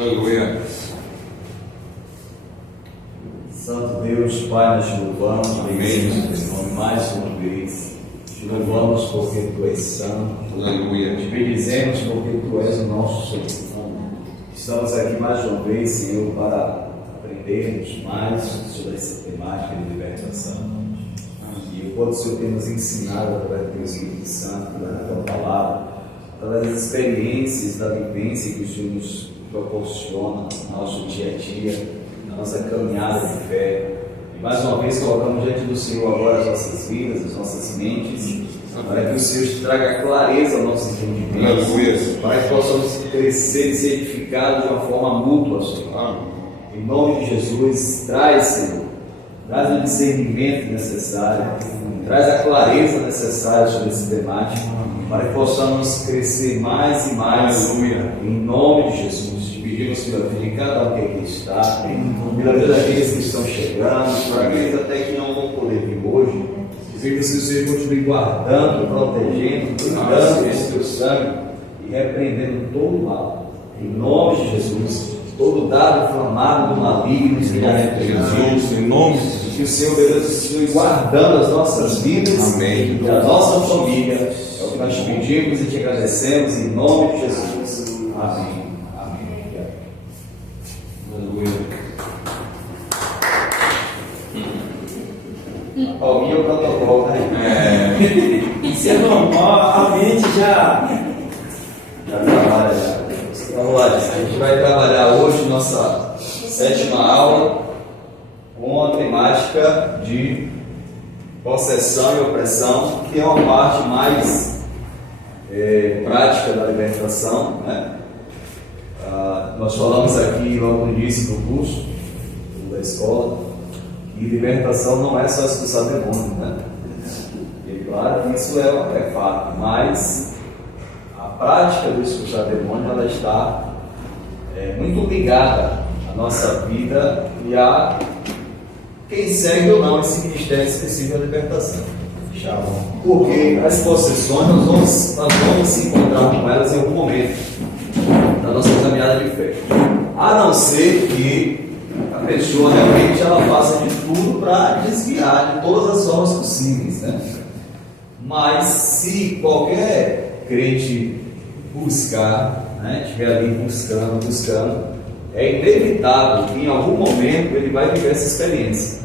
Aleluia. Santo Deus, Pai, nós te louvamos, bendizemos teu nome mais uma vez. Te louvamos porque tu és santo. Aleluia. Te bendizemos porque tu és o nosso Senhor. Estamos aqui mais uma vez, Senhor, para aprendermos mais sobre essa temática de libertação. E o quanto o Senhor tem nos ensinado através do teu Espírito Santo, através da tua palavra, através das experiências, da vivência que o Senhor nos proporciona no nosso dia a dia, na nossa caminhada de fé. E mais uma vez colocamos diante do Senhor agora as nossas vidas, as nossas mentes, para que o Senhor traga clareza ao nosso entendimento, para que possamos crescer e ser edificados de uma forma mútua, Senhor. Em nome de Jesus, traz, Senhor, traz o discernimento necessário, traz a clareza necessária sobre esse temático, para que possamos crescer mais e mais. Aleluia. Em nome de Jesus. Te pedimos pela vida de cada um que aqui está, pela vida daqueles que estão chegando, para aqueles até que não vão poder vir hoje. Pedimos que o Senhor continue guardando, protegendo, cuidando desse teu sangue e repreendendo todo o mal. Em nome de Jesus, todo dado inflamado do maligno, em nome de Jesus, em nome de Jesus. Que o Senhor, Deus, continue guardando as nossas vidas. Amém. E a nossa família. É o que nós te pedimos e te agradecemos em nome de Jesus. Amém. Amém. Aleluia. Alguém é o protocolo, né? Isso é normal, a mente já trabalha. Já. Vamos lá, a gente vai trabalhar hoje nossa 7ª aula com a temática de possessão e opressão, que é uma parte mais prática da libertação, né? Nós falamos aqui logo no início do curso da escola que libertação não é só expulsar demônio, né? E claro que isso é fato, mas a prática do expulsar demônio ela está muito ligada à nossa vida e a quem segue ou não esse ministério específico da libertação. Porque as possessões nós vamos se encontrar com elas em algum momento da nossa caminhada de fé, a não ser que a pessoa realmente ela faça de tudo para desviar de todas as formas possíveis, né? Mas se qualquer crente buscar, né, estiver ali buscando, é inevitável que em algum momento ele vai viver essa experiência.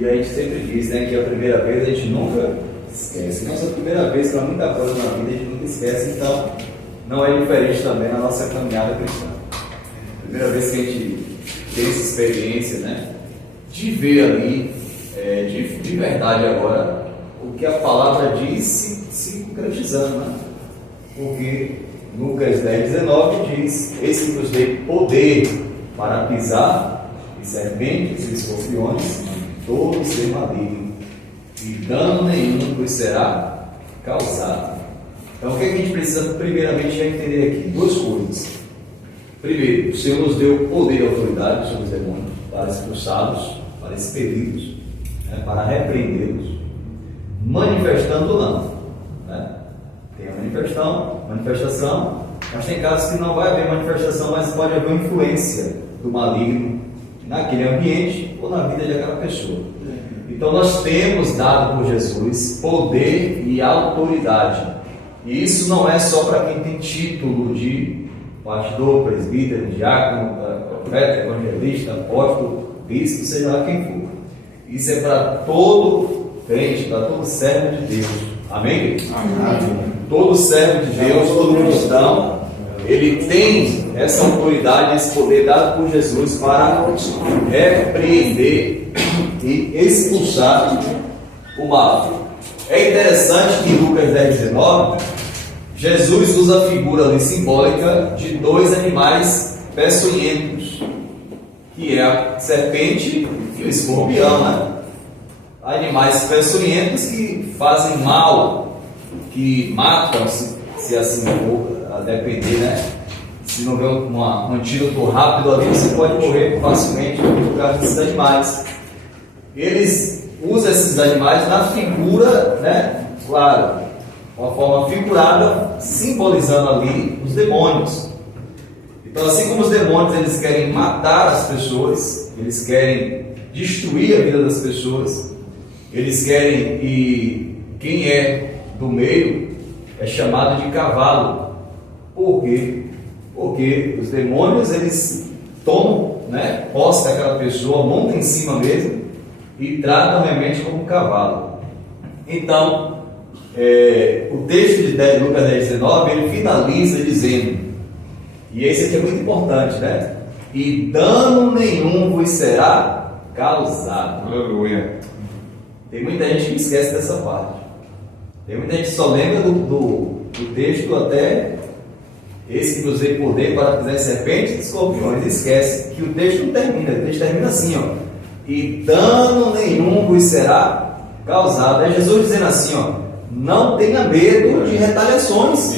E a gente sempre diz, né, que a primeira vez a gente nunca esquece. Nossa primeira vez para muita coisa na vida a gente nunca esquece, então não é diferente também na nossa caminhada cristã. Primeira vez que a gente tem essa experiência, né, de ver ali, de verdade agora, o que a palavra diz se concretizando, né? Porque Lucas 10:19 diz: eis que vos dei poder para pisar em serpentes e escorpiões, todo ser maligno, e dano nenhum vos será causado. Então o que a gente precisa primeiramente já entender aqui? Duas coisas. Primeiro, o Senhor nos deu poder e autoridade sobre os demônios para expulsá-los, para expeli-los, né, para repreendê-los, manifestando ou não, né? Tem a manifestação, mas tem casos que não vai haver manifestação, mas pode haver uma influência do maligno naquele ambiente ou na vida de aquela pessoa. Então nós temos dado por Jesus poder e autoridade, e isso não é só para quem tem título de pastor, presbítero, diácono, profeta, evangelista, apóstolo, bispo, seja lá quem for. Isso é para todo crente, para todo servo de Deus. Amém? Amém. Todo servo de Deus, todo cristão, ele tem essa autoridade, esse poder dado por Jesus para repreender e expulsar o mal. É interessante que em Lucas 10:19 Jesus usa a figura ali simbólica de dois animais peçonhentos, que é a serpente e o escorpião, né? Animais peçonhentos que fazem mal, que matam, se assim for, a depender, né? Se não houver um antídoto rápido ali, você pode morrer facilmente por causa desses animais. Eles usam esses animais na figura, né? Claro, uma forma figurada, simbolizando ali os demônios. Então, assim como os demônios, eles querem matar as pessoas, eles querem destruir a vida das pessoas, eles querem, e quem é do meio é chamado de cavalo. Por quê? Porque os demônios, eles tomam, né, posse daquela pessoa, montam em cima mesmo e tratam realmente como um cavalo. Então, o texto de Lucas 10:19, ele finaliza dizendo, e esse aqui é muito importante, né? E dano nenhum vos será causado. Aleluia. Tem muita gente que esquece dessa parte. Tem muita gente que só lembra do texto até esse que vos dei poder para pisar em serpentes e escorpiões. Esquece que o texto não termina. O texto termina assim, ó. E dano nenhum vos será causado. É Jesus dizendo assim, ó. Não tenha medo de retaliações.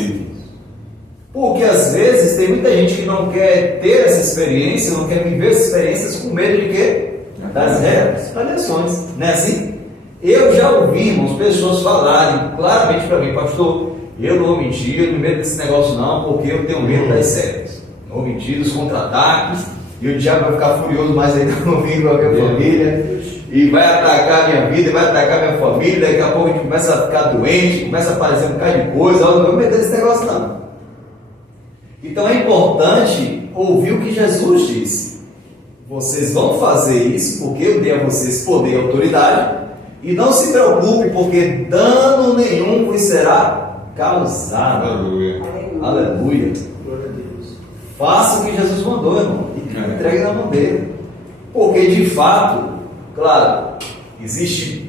Porque às vezes tem muita gente que não quer ter essa experiência, não quer viver essas experiências com medo de quê? Das retaliações. Não é assim? Eu já ouvi, irmãos, pessoas falarem claramente para mim, pastor, eu não vou mentir, eu não tenho medo desse negócio não, porque eu tenho medo das séries. Não vou mentir dos contra-ataques, e o diabo vai ficar furioso mais ainda comigo, com a minha família, e vai atacar a minha vida, vai atacar a minha família, daqui a pouco a gente começa a ficar doente, começa a aparecer um bocado de coisa, eu não vou meter desse negócio não. Então é importante ouvir o que Jesus disse. Vocês vão fazer isso porque eu dei a vocês poder e autoridade, e não se preocupe, porque dano nenhum vos será causado. Aleluia. Aleluia. Glória a Deus. Faça o que Jesus mandou, irmão, e entregue na mão dele. Porque de fato, claro,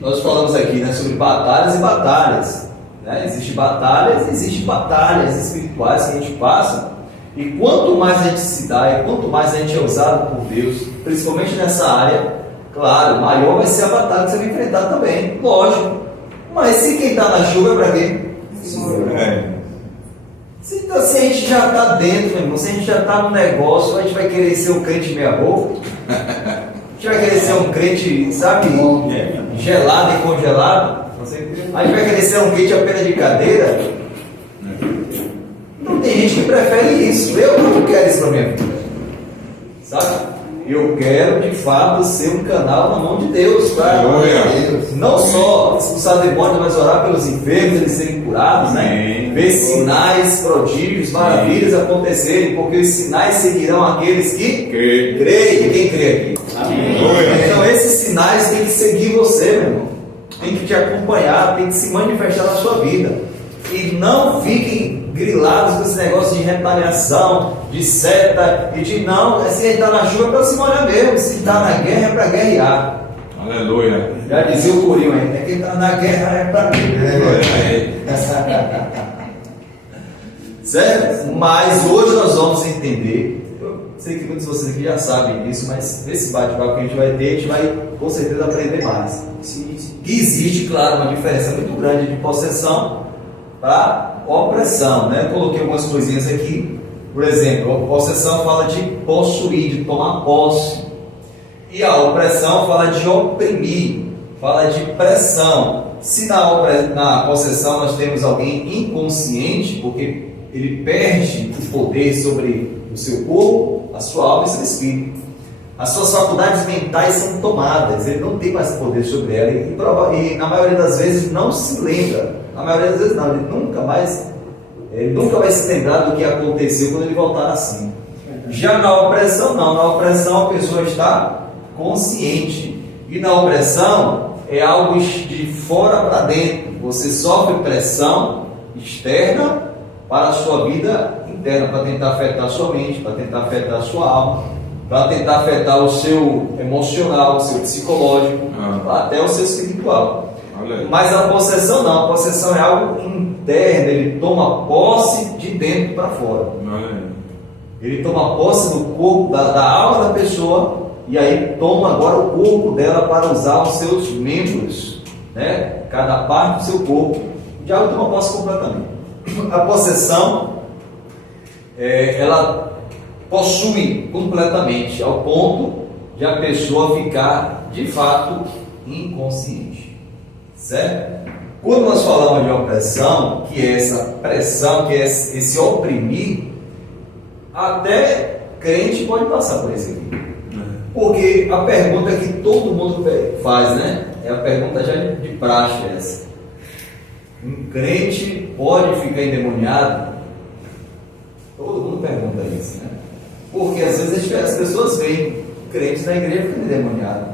nós falamos aqui, né, sobre batalhas e batalhas. Né? Existem batalhas espirituais que a gente passa. E quanto mais a gente se dá, e quanto mais a gente é usado por Deus, principalmente nessa área, claro, maior vai ser a batalha que você vai enfrentar também, lógico. Mas se quem está na chuva é para quê? Se a gente já está dentro, meu irmão, se a gente já está no negócio, a gente vai querer ser um crente meia-boca? A gente vai querer ser um crente, sabe, gelado e congelado? A gente vai querer ser um crente apenas de cadeira? Não, tem gente que prefere isso. Eu não quero isso para minha vida, sabe? Eu quero de fato ser um canal na mão de Deus, tá? Não só expulsar demônios, mas orar pelos enfermos, eles serem curados, né? Ver sinais, prodígios, maravilhas acontecerem, porque os sinais seguirão aqueles que creem. Quem crê aqui? Amém. Então esses sinais têm que seguir você, meu irmão. Tem que te acompanhar, tem que se manifestar na sua vida. E não fiquem grilados com esse negócio de retaliação, de seta e de não. Se ele está na chuva é para se molhar mesmo, se está na guerra é para guerrear. Aleluia. Já dizia o Corinho aí, quem está na guerra é para certo? Mas hoje nós vamos entender. Eu sei que muitos de vocês aqui já sabem disso, mas nesse bate-papo que a gente vai ter, a gente vai com certeza aprender mais. Que existe, claro, uma diferença muito grande de possessão para opressão, né? Eu coloquei algumas coisinhas aqui. Por exemplo, a possessão fala de possuir, de tomar posse. E a opressão fala de oprimir, fala de pressão. Se na possessão nós temos alguém inconsciente, porque ele perde o poder sobre o seu corpo, a sua alma e seu espírito. As suas faculdades mentais são tomadas, ele não tem mais poder sobre ela e na maioria das vezes não se lembra. Na maioria das vezes não, ele nunca vai se lembrar do que aconteceu quando ele voltar assim. Já na opressão não, na opressão a pessoa está consciente, e na opressão é algo de fora para dentro. Você sofre pressão externa para a sua vida interna, para tentar afetar a sua mente, para tentar afetar a sua alma, para tentar afetar o seu emocional, o seu psicológico, até o seu espiritual. Mas a possessão não, a possessão é algo interno, ele toma posse de dentro para fora. Ele toma posse do corpo, da alma da pessoa, e aí toma agora o corpo dela para usar os seus membros, né? Cada parte do seu corpo. O diabo toma posse completamente. A possessão, ela possui completamente, ao ponto de a pessoa ficar de fato inconsciente, certo? Quando nós falamos de opressão, que é essa pressão, que é esse oprimir, até crente pode passar por isso aqui. Porque a pergunta que todo mundo faz, né? É a pergunta já de praxe essa. Um crente pode ficar endemoniado? Todo mundo pergunta isso, né? Porque às vezes as pessoas veem crentes na igreja ficando endemoniado.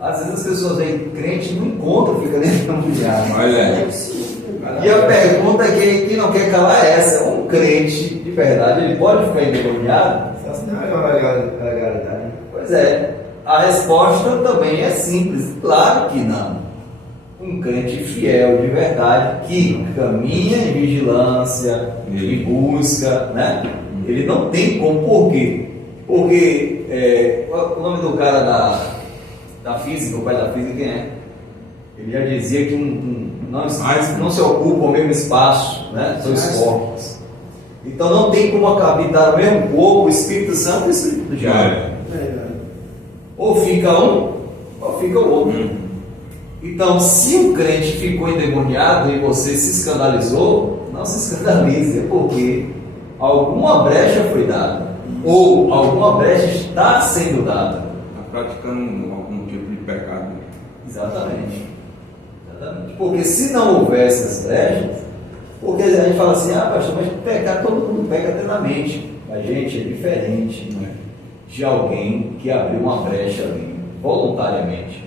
Às vezes as pessoas veem crente no encontro ficando endemoniado. Olha. E a pergunta que não quer calar é essa: um crente de verdade, ele pode ficar endemoniado? Essa não é uma legalidade. Pois é, a resposta também é simples, claro que não. Um crente fiel de verdade, que caminha em vigilância, que busca, né? Ele não tem como. Por quê? Porque o nome do cara da física, o pai da física, quem é? Ele já dizia que não se ocupa o mesmo espaço, né? Dois corpos. Então não tem como habitar o mesmo corpo, o Espírito Santo e o Espírito do Diabo. Ou fica um, ou fica o outro. Então, se um crente ficou endemoniado e você se escandalizou, não se escandalize, porque alguma brecha foi dada, ou alguma brecha está sendo dada. Está praticando algum tipo de pecado. Exatamente. Porque se não houvesse as brechas, porque a gente fala assim, pastor, mas pecar, todo mundo peca eternamente. A gente é diferente, né, de alguém que abriu uma brecha ali, voluntariamente,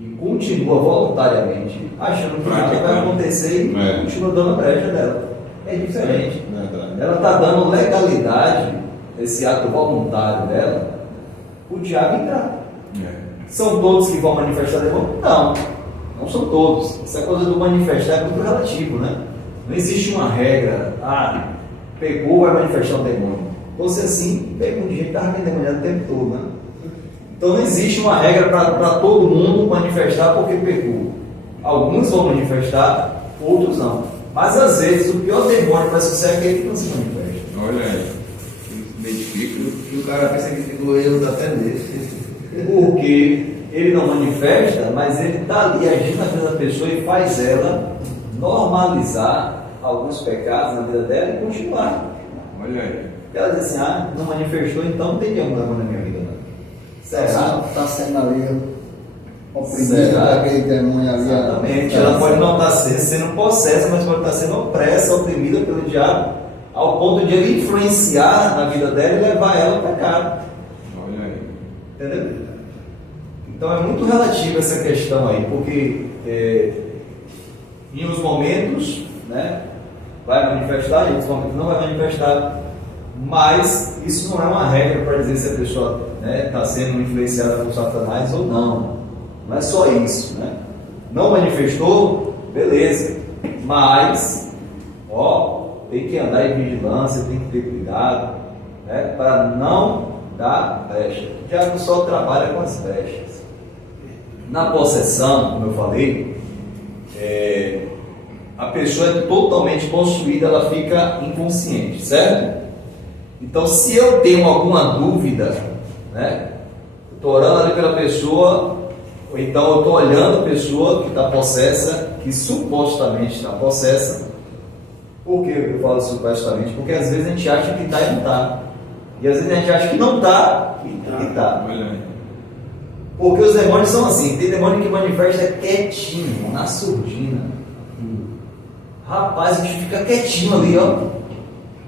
e continua voluntariamente, achando que nada vai acontecer e continua dando a brecha dela. É diferente. Ela está dando legalidade, esse ato voluntário dela, o diabo entrar. São todos que vão manifestar demônio? Não, não são todos. Essa coisa do manifestar é muito relativo, né? Não existe uma regra, pegou, vai manifestar um demônio. Você assim, pega um dia que estava endemoniado o tempo todo, né? Então não existe uma regra para todo mundo manifestar porque pegou. Alguns vão manifestar, outros não. Mas às vezes o pior demônio para sucesso é aquele que não se manifesta. Olha aí, identifica. E o cara pensa que ficou erro até nele. Porque ele não manifesta, mas ele está ali agindo na vida da pessoa e faz ela normalizar alguns pecados na vida dela e continuar. Olha aí. Ela diz assim, não manifestou, então não tem nenhum demônio na minha vida. Não. Será? Está sendo ali oprimida daquele demônio ali. Exatamente. Ela pode não estar sendo possessa, mas pode estar sendo opressa, oprimida pelo diabo, ao ponto de ele influenciar na vida dela e levar ela ao pecado. Olha aí. Entendeu? Então é muito relativo essa questão aí, porque em uns momentos, né, vai manifestar, em outros momentos não vai manifestar, mas isso não é uma regra para dizer se a pessoa está sendo influenciada por Satanás ou não. Não é só isso, né? Não manifestou, beleza, mas tem que andar em vigilância, tem que ter cuidado, né, para não dar brecha. O diabo só trabalha com as brechas. Na possessão, como eu falei, a pessoa é totalmente possuída, ela fica inconsciente, certo? Então, se eu tenho alguma dúvida, né, estou orando ali pela pessoa, ou então eu estou olhando a pessoa que está possessa, que supostamente está possessa. Por que eu falo supostamente? Porque às vezes a gente acha que está e não está. E às vezes a gente acha que não está e está. Porque os demônios são assim, tem demônio que manifesta quietinho, na surdina. Rapaz, a gente fica quietinho ali,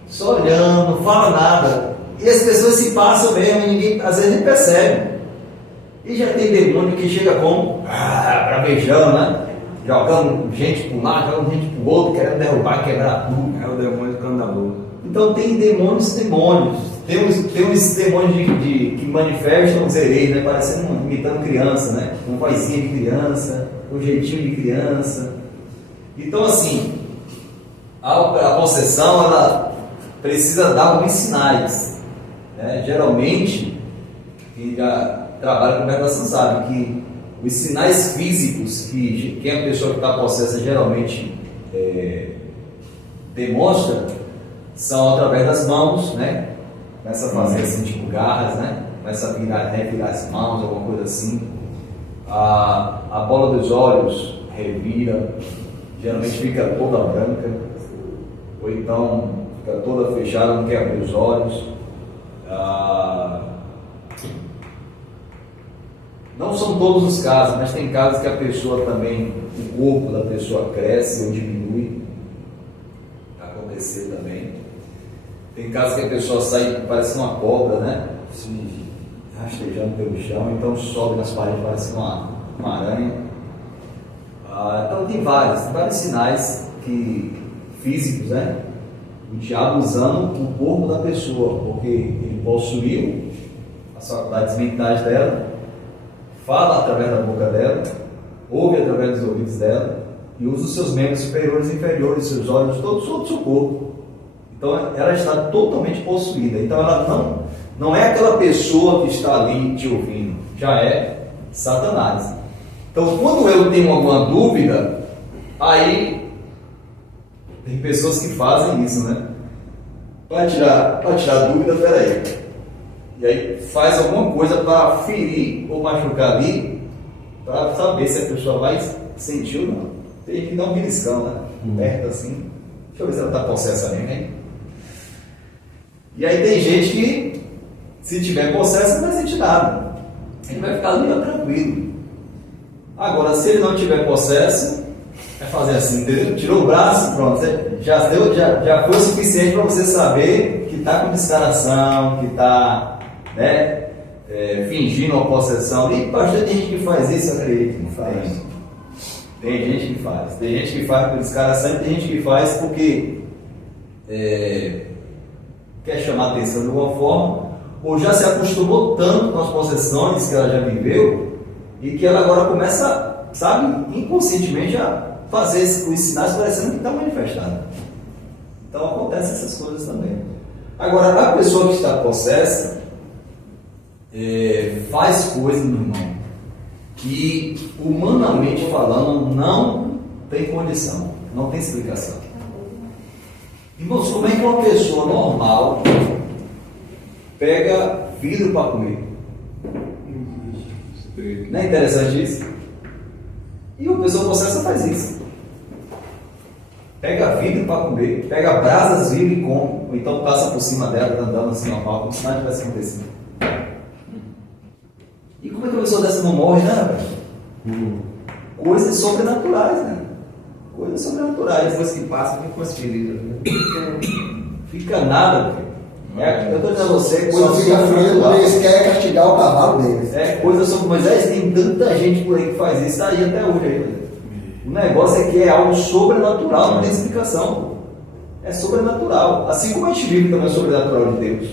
só olhando, não fala nada. E as pessoas se passam mesmo e ninguém, às vezes, nem percebe. E já tem demônio que chega como? Bravejando, né? Jogando gente para um lado, jogando gente para o outro, querendo derrubar, quebrar tudo. É o demônio escandaloso. Então tem demônios. Tem uns demônios que manifestam os hereis, né? Parecendo imitando criança, né? Com vozinha de criança, com jeitinho de criança. Então assim, a possessão, ela precisa dar alguns sinais, né? Geralmente, quem já trabalha com meditação sabe que os sinais físicos que a pessoa que está possessa geralmente demonstra são através das mãos, né? Começa a fazer assim, tipo garras, né? Começa a virar as mãos, alguma coisa assim. A bola dos olhos revira, geralmente fica toda branca, ou então fica toda fechada, não quer abrir os olhos. Não são todos os casos, mas tem casos que a pessoa também, o corpo da pessoa cresce ou diminui. Acontecer também. Tem casos que a pessoa sai, parece uma cobra, né? Sim. Rastejando pelo chão, então sobe nas paredes, parece uma aranha. Então tem vários sinais físicos, né? O diabo usando o corpo da pessoa, porque ele possuiu as faculdades mentais dela, fala através da boca dela, ouve através dos ouvidos dela e usa os seus membros superiores e inferiores, seus olhos, todo o seu corpo. Então ela está totalmente possuída. Então ela não é aquela pessoa que está ali te ouvindo, já é Satanás. Então quando eu tenho alguma dúvida, aí tem pessoas que fazem isso, né? Para tirar dúvida, peraí. E aí faz alguma coisa para ferir ou machucar ali, para saber se a pessoa vai sentir ou não. Tem gente que dá um beliscão, né? Perto assim. Deixa eu ver se ela está possessa mesmo, hein? E aí tem gente que, se tiver possesso, não vai sentir nada. Ele vai ficar ali tranquilo. Agora, se ele não tiver possesso, vai fazer assim, entendeu? Tirou o braço, pronto. Já foi o suficiente para você saber que está com descaração, que está, né, fingindo uma possessão. E pastor, tem gente que faz isso, acredito. Não faz. Tem gente que faz. Tem gente que faz por descaração e tem gente que faz porque quer chamar atenção de alguma forma, ou já se acostumou tanto com as possessões que ela já viveu e que ela agora começa, sabe, inconscientemente a fazer os sinais parecendo que está manifestando. Então acontecem essas coisas também. Agora, a pessoa que está possessa faz coisas, meu irmão, que humanamente falando não tem condição, não tem explicação. Irmãos, como é que uma pessoa normal pega vidro para comer? Não é interessante isso? E uma pessoa possessa faz isso. Pega vidro para comer, pega brasas, vidro e come, ou então passa por cima dela, andando assim normal, como se nada tivesse acontecido. E como é que uma pessoa dessa não morre, né, velho? Coisas sobrenaturais, né? Coisas sobrenaturais. Depois que passa, vem com as feridas. Fica nada, velho. Eu estou dizendo a você, Só fica frio quando eles querem castigar o cavalo deles. Coisa sobre Moisés, tem tanta gente por aí que faz isso, está aí até hoje ainda. O negócio é que é algo sobrenatural, não tem explicação. É sobrenatural. Assim como a gente vive também o sobrenatural de Deus,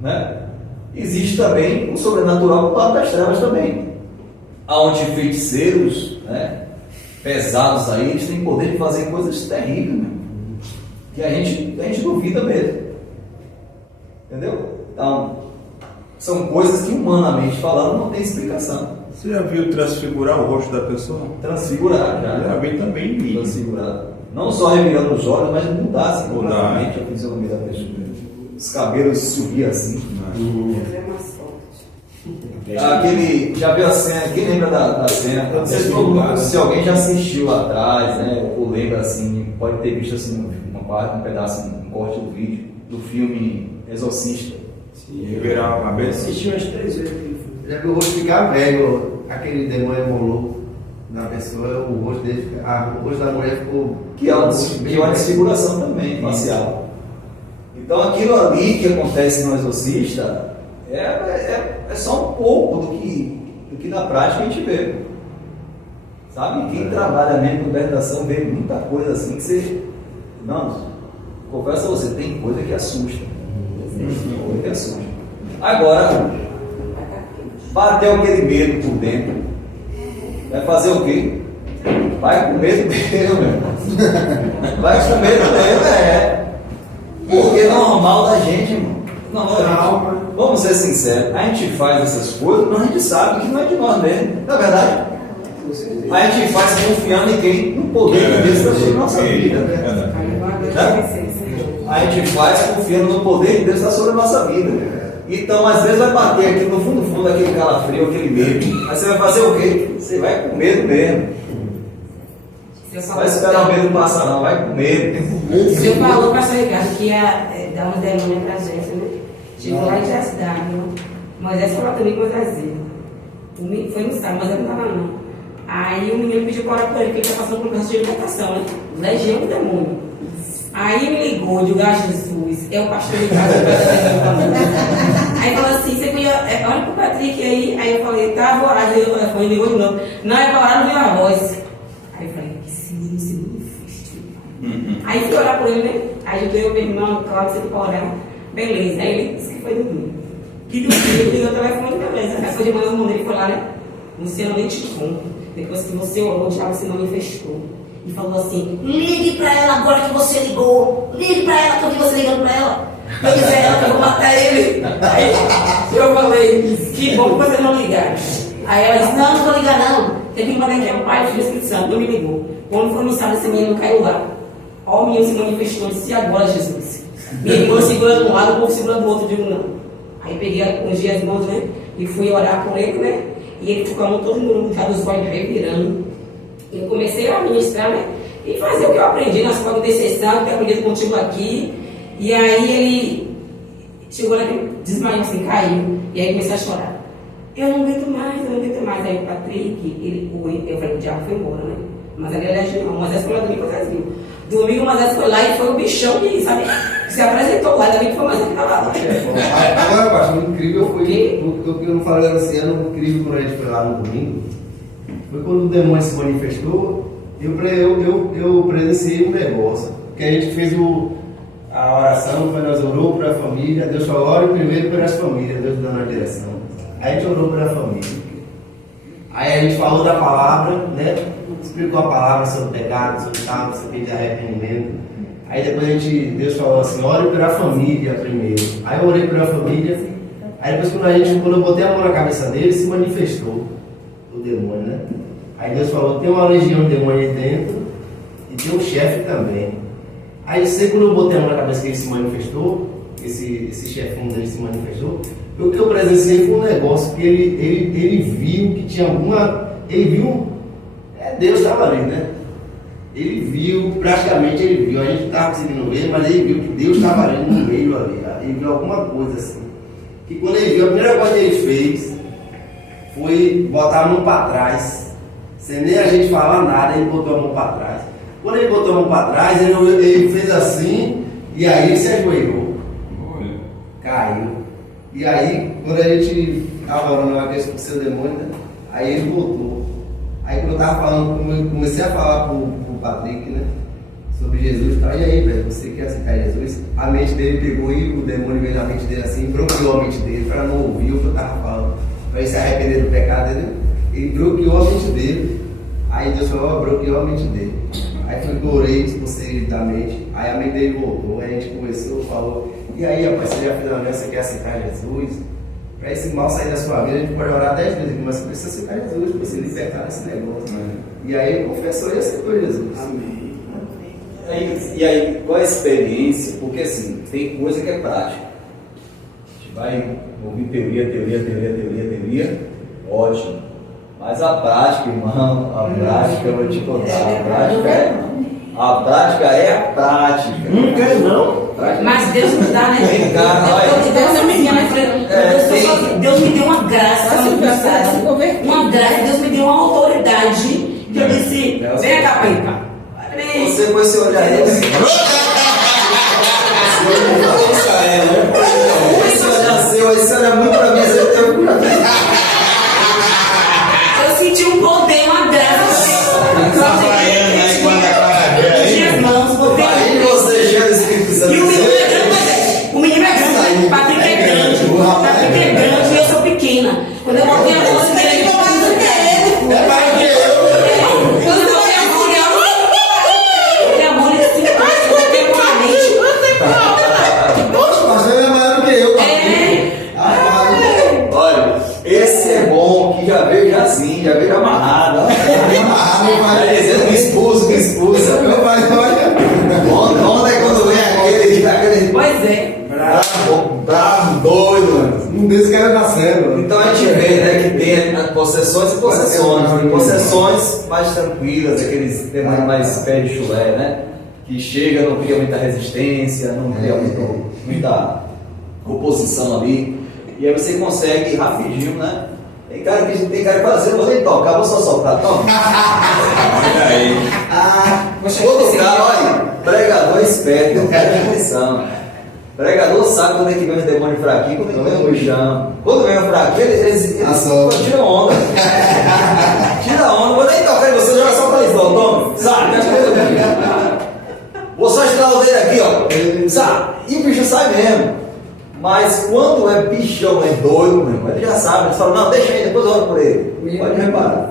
né? Existe também o sobrenatural do lado das trevas também. Onde feiticeiros, né, pesados aí, eles têm poder de fazer coisas terríveis, né? Que a gente duvida mesmo. Entendeu? Então, são coisas que humanamente falando não tem explicação. Você já viu transfigurar o rosto da pessoa? Transfigurar, Já vi também em vídeo. Transfigurar. Não só revirando os olhos, mas mudar assim, completamente a fisionomia da pessoa. Os cabelos subiam assim. Já viu a cena? Quem lembra da cena? Não sei se alguém já assistiu lá atrás, né? Ou lembra assim, pode ter visto assim um pedaço, um corte do vídeo do filme Exorcista. Revirar a cabeça. Assisti umas 3 vezes aquele filme. Já viu o rosto ficar velho, aquele demônio emolou na pessoa, o rosto dele, o rosto da mulher ficou. Que é uma desfiguração também, facial. Então aquilo ali que acontece no Exorcista é só um pouco do que na prática a gente vê. Sabe? Quem trabalha mesmo com libertação vê muita coisa assim que você. Não, confesso a você, tem coisa que assusta. Tem coisa que assusta. Agora, bateu aquele medo por dentro. Vai fazer o quê? Vai com medo mesmo, meu. Vai com medo mesmo, Porque é normal da gente, irmão. Não, vamos ser sinceros, a gente faz essas coisas, mas a gente sabe que não é de nós mesmo. Não é verdade? A gente faz confiando em quem? No poder de Deus está sobre a nossa vida. A gente faz confiando no poder de Deus está sobre a nossa vida. Então, às vezes vai bater aqui no fundo aquele calafrio, aquele medo. Mas você vai fazer o quê? Você vai com medo mesmo. Não vai esperar o medo passar, não. Vai com medo. Você falou, pastor Ricardo, que ia dar um demônio pra gente, né? Chegou lá e já cidade, Moisés falou também com Moisés. Foi no sábado, mas eu não estava não. Aí o menino pediu para orar por ele, porque ele está passando por um processo de libertação, né? Legião do demônio. Aí ele me ligou, de lugar Jesus, é o pastor de casa, aí falou assim, você podia, olha pro Patrick aí eu falei, tá, vou orar, ele ligou de novo. Não, é para orar, não viu a voz. Aí eu falei, que segundo festival. Aí fui orar por ele, né? Aí eu dei o meu irmão, claro, você para orar. Beleza, aí ele disse que foi dormir. Que dormiu, ele ligou o telefone, beleza. Aí foi de manhã, o irmão dele foi lá, né? Luciano leite com. Depois que você orou, o diabo se manifestou. E falou assim, ligue pra ela agora que você ligou. Ligue pra ela que eu vi você ligando pra ela. Eu disse ela que eu vou matar ele. Aí eu falei, que bom que você não ligar. Aí ela disse, não vou ligar não. Tem que mandar aqui é o Pai, o Filho e o Espírito Santo. Não me ligou. Quando foi no sábado, esse menino caiu lá. Ó, o menino se manifestou e disse, e agora, Jesus? Minha irmã segura de um lado, o povo segura do outro. Eu digo, não. Aí peguei uns dias mãos, né? E fui orar por ele, né? E ele ficou a mão todo mundo já dos olhos revirando. Eu comecei a ministrar, né? E fazer o que eu aprendi na escola de intercessão, que eu aprendi contigo aqui. E aí ele chegou lá, desmaiou assim, caiu. E aí comecei a chorar. Eu não aguento mais. Aí o Patrick, eu falei, o diabo foi embora, né? Mas ali era legião, mas essa foi lá domingo, vocês viram. Domingo, mas essa foi lá e foi o bichão que, sabe, se apresentou lá, ainda bem que foi mais que estava lá. Agora, pastor, o incrível foi, o que eu não falei assim, o incrível quando a gente foi lá no domingo, foi quando o demônio se manifestou, eu presenciei um negócio, que a gente fez a oração, nós orou para a família, Deus falou, ore primeiro para as famílias, Deus dando a direção. Aí a gente orou para a família. Aí a gente falou da palavra, né? Explicou a palavra sobre pecado, sobre tal, sobre de arrependimento. Aí depois Deus falou assim, ore pela família primeiro. Aí eu orei pela família. Aí depois quando eu botei a mão na cabeça dele, se manifestou o demônio, né? Aí Deus falou, tem uma legião de demônio aí dentro e tem um chefe também. Aí quando eu botei a mão na cabeça que ele se manifestou, esse chefão dele se manifestou, o que eu presenciei foi um negócio que ele viu que tinha ele viu, Deus estava ali, né? Ele viu, praticamente ele viu, a gente não estava conseguindo ver, mas ele viu que Deus estava ali no meio ali, ele viu alguma coisa assim. Que quando ele viu, a primeira coisa que ele fez foi botar a mão para trás, sem nem a gente falar nada, ele botou a mão para trás. Quando ele botou a mão para trás, ele fez assim, e aí ele se ajoelhou, caiu. E aí, quando a gente estava orando uma vez com o seu demônio, né? Aí ele voltou. Aí quando eu estava falando, comecei a falar pro Patrick, né? Sobre Jesus e tal. E aí, velho, você quer aceitar Jesus? A mente dele pegou e o demônio veio na mente dele assim, bloqueou a mente dele para não ouvir o que eu estava falando, para ele se arrepender do pecado, entendeu? Ele bloqueou a mente dele. Aí Deus falou, bloqueou a mente dele. Aí foi que eu orei, expulsei da mente. Aí a mente dele voltou. Aí a gente conversou, falou, e aí, rapaz, você já fez uma aliança, quer aceitar Jesus? Para esse mal sair da sua vida, a gente pode orar 10 vezes, mas você precisa aceitar Jesus, para você libertar desse negócio. E aí ele confessou e aceitou Jesus. Amém. E aí, qual é a experiência? Porque assim, tem coisa que é prática. A gente vai ouvir teoria, ótimo. Mas a prática, irmão, a prática, eu vou te contar, a prática é a prática. Não quer não. Mas Deus nos dá, né? Deus me deu uma graça, uma graça, Deus me deu uma autoridade. Que eu disse, vem cá, pai. Você foi se olhar aí assim. Você olha muito pra mim, você tem um pra mim. Eu senti um poder, uma graça. Minhas mãos, botei. Aí você cheia do Espírito Santo. E o menino é grande, o menino é grande, o Patrick é grande, e eu sou pequena. Quando eu botei a mão nele, É mais que eu. quando eu botei a mão nele, assim, eu botei a mão na mente. Poxa, mas ele é maior do que eu. Olha, esse é bom, que já veio assim, já veio amarrado. Me expulsa. Onde é quando vem aquele Pois é. bravo, doido, mano. Um desses caras nascendo. Então a gente vê, né, que tem possessões e possessões. Tem possessões mais tranquilas, aqueles demônios mais pé de chulé, né? Que chega, não cria muita resistência, não cria muita composição ali, e aí você consegue rapidinho, né? Tem cara que fala assim, eu vou nem tocar, vou só soltar, toma. Olha aí. Todo cara, olha, pregador esperto, presta atenção. Pregador sabe quando é que vem os demônios fraquinhos, quando é que vem o chão. Quando vem o fraquinho, eles tiram onda. Tira onda, vou nem tocar em você, joga só pra eles, toma. Sabe? Vou só estirar o dedo aqui, ó. Sabe? E o bicho sai mesmo. Mas quando é bichão, é doido, meu irmão, ele já sabe, ele fala, não, deixa aí, depois eu olho por ele. Pode reparar.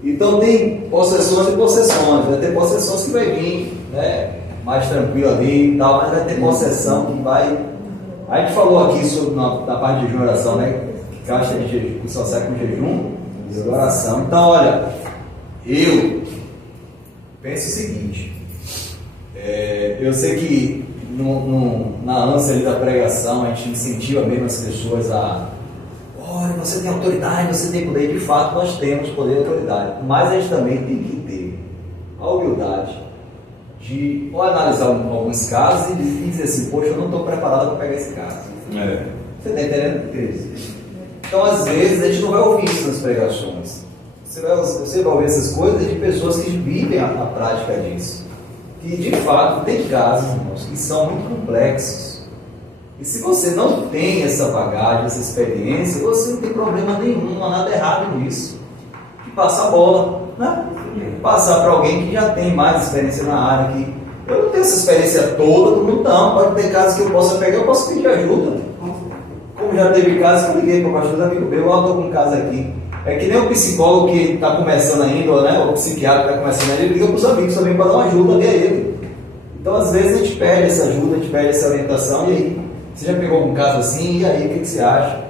Então tem possessões e possessões, vai ter possessões que vai vir, né, mais tranquilo ali e tal, mas vai ter possessão que vai. A gente falou aqui sobre na parte de jejum e oração, né? Que caixa de jejum, que só sai com jejum e oração. Então, olha, eu penso o seguinte, eu sei que na ânsia ali da pregação, a gente incentiva mesmo as pessoas a olha, você tem autoridade, você tem poder, de fato nós temos poder e autoridade, mas a gente também tem que ter a humildade de analisar alguns casos e dizer assim, poxa, eu não estou preparado para pegar esse caso. Você está entendendo, Cris? Então às vezes a gente não vai ouvir isso nas pregações, você vai ouvir essas coisas de pessoas que vivem a prática disso. Que de fato tem casos, irmãos, que são muito complexos. E se você não tem essa bagagem, essa experiência, você não tem problema nenhum, não há nada errado nisso. De passar a bola, né? Passar para alguém que já tem mais experiência na área. Que eu não tenho essa experiência toda, não. Pode ter casos que eu possa pegar, eu posso pedir ajuda. Como já teve casos que eu liguei para o pastor amigo meu, eu estou com um caso aqui. É que nem o psicólogo que está começando ainda, né? O psiquiatra que está começando ainda, ele liga para os amigos também para dar uma ajuda ali a ele. Então, às vezes, a gente pede essa ajuda, a gente pede essa orientação, e aí, você já pegou algum caso assim, e aí, o que você acha?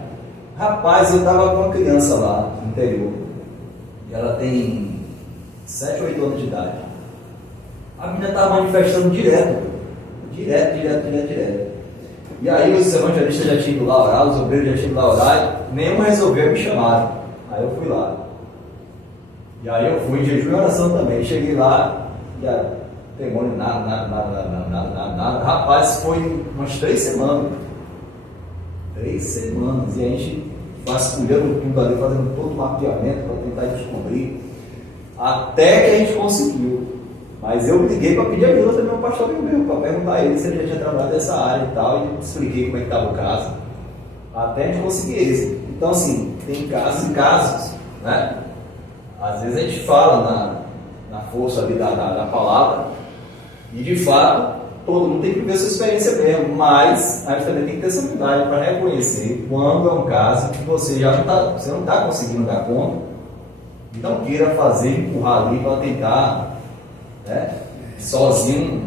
Rapaz, eu estava com uma criança lá no interior, e ela tem 7 ou 8 anos de idade. A menina estava manifestando direto. E aí, os evangelistas já tinham ido lá orar, os obreiros já tinham ido lá orar, nenhum resolveu me chamar. Aí eu fui lá. E aí eu fui em jejum e oração também. Cheguei lá, e a demônio nada. Rapaz, foi umas 3 semanas. 3 semanas. E a gente vasculhando tudo ali, fazendo todo o mapeamento para tentar descobrir. Até que a gente conseguiu. Mas eu liguei para pedir ajuda também ao pastor meu, para perguntar a ele se ele já tinha trabalhado nessa área e tal. E expliquei como é que estava o caso. Até a gente conseguir esse. Então, assim, tem casos e casos, né? Às vezes a gente fala na força ali da palavra, e de fato, todo mundo tem que viver a sua experiência mesmo, mas a gente também tem que ter essa humildade para reconhecer quando é um caso que você já não está conseguindo dar conta, e não queira empurrar ali para tentar, né? Sozinho,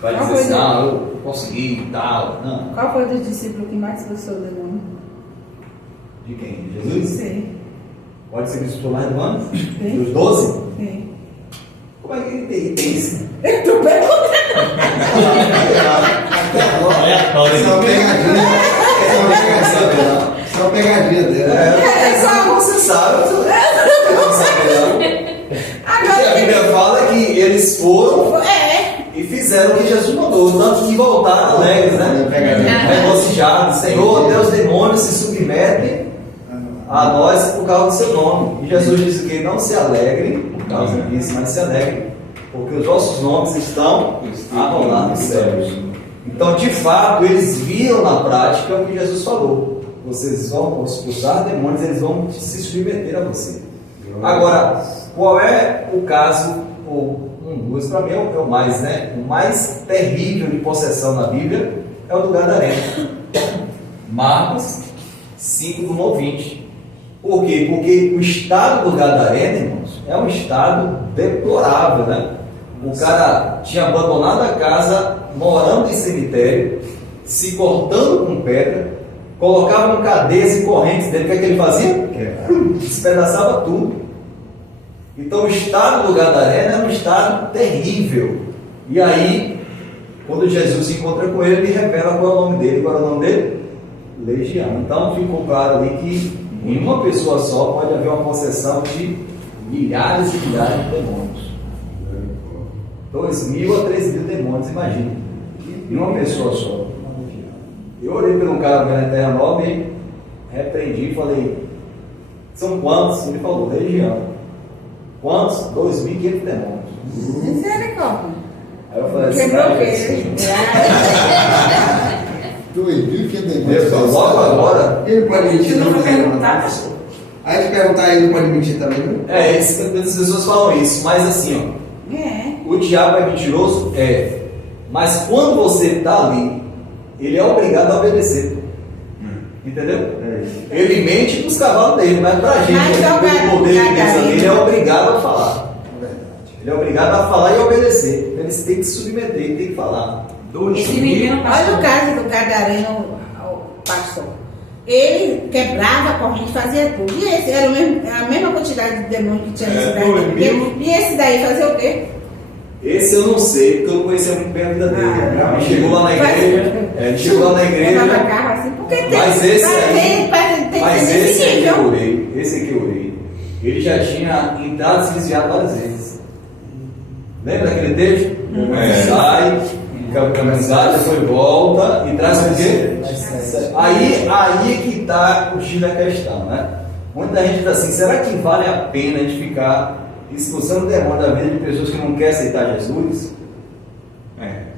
vai dizer assim, eu consegui e tal. Não. Qual foi o dos discípulos que mais expulsou o demônio? De quem? De Jesus? Sim. Pode ser que expulsou mais do ano? Sim. Dos 12? Sim. Como é que ele tem isso? Eu tô perguntando. Só pegadinha dela. Você sabe. Porque a Bíblia fala que eles foram e fizeram o que Jesus mandou, tanto que voltaram alegres, né? Regocijados. Senhor, Deus, demônios se submetem a nós por causa do seu nome. E Jesus disse que não se alegrem por causa disso, mas se alegrem porque os vossos nomes estão a rolar nos céus. Então, de fato, eles viram na prática o que Jesus falou. Vocês vão expulsar demônios, eles vão se submeter a você. Agora, qual é o caso, para mim é o mais, né? O mais terrível de possessão na Bíblia é o do Gadareno. Marcos 5, do 1 ao 20. Por quê? Porque o estado do Gadareno, irmãos, é um estado deplorável, né? O cara tinha abandonado a casa, morando em cemitério, se cortando com pedra, colocavam cadeias e correntes dele. O que é que ele fazia? Despedaçava tudo. Então o estado do Gadareno é um estado terrível. E aí, quando Jesus se encontra com ele, ele revela qual é o nome dele. Qual é o nome dele? Legião. Então ficou claro ali que em uma pessoa só pode haver uma possessão de milhares e milhares de demônios. 2.000 a 3.000 demônios, imagina. Em uma pessoa só. Eu olhei para um cara vendo a Terra Nova e repreendi e falei, são quantos? Ele falou, legião. Quantos? 2.500 demônios. Misericórdia. Aí eu falei, Quebrou o assim, Doido, que Deus, demônio. logo agora. Ele não pode mentir, Se não não for fizer perguntar, nada. pastor. Aí te perguntar, ele não pode mentir também, não? Muitas pessoas falam isso, mas assim, É. ó, o diabo é mentiroso? É. Mas quando você está ali, ele é obrigado a obedecer. Entendeu? Ele mente para os cavalos dele, mas para a gente, Mas é o pelo poder de Deus, gadareno. ele é obrigado a falar. Ele é obrigado a falar e obedecer. Eles têm que se submeter, tem que falar. Esse menino, Olha o pastor. caso do Gadareno, o pastor. Ele quebrava a corrente, fazia tudo. E esse era a mesma quantidade de demônio que tinha nesse daí. 2000. E esse daí fazia o quê? Esse eu não sei, porque eu não conhecia muito bem a vida dele. Ah, Ele chegou lá na igreja, ele chegou lá na igreja. Levava carro assim, porque tem, Mas esse pra aí, ter- tem que mas ser esse nesse aí que eu nível. orei, esse aqui eu orei, ele já tinha entrado e se desviado várias vezes. Lembra daquele texto? Sai, caminhada, depois volta e traz o quê? Aí que está o X da questão, né? Muita gente diz assim, será que vale a pena a gente ficar expulsando o demônio da vida de pessoas que não querem aceitar Jesus?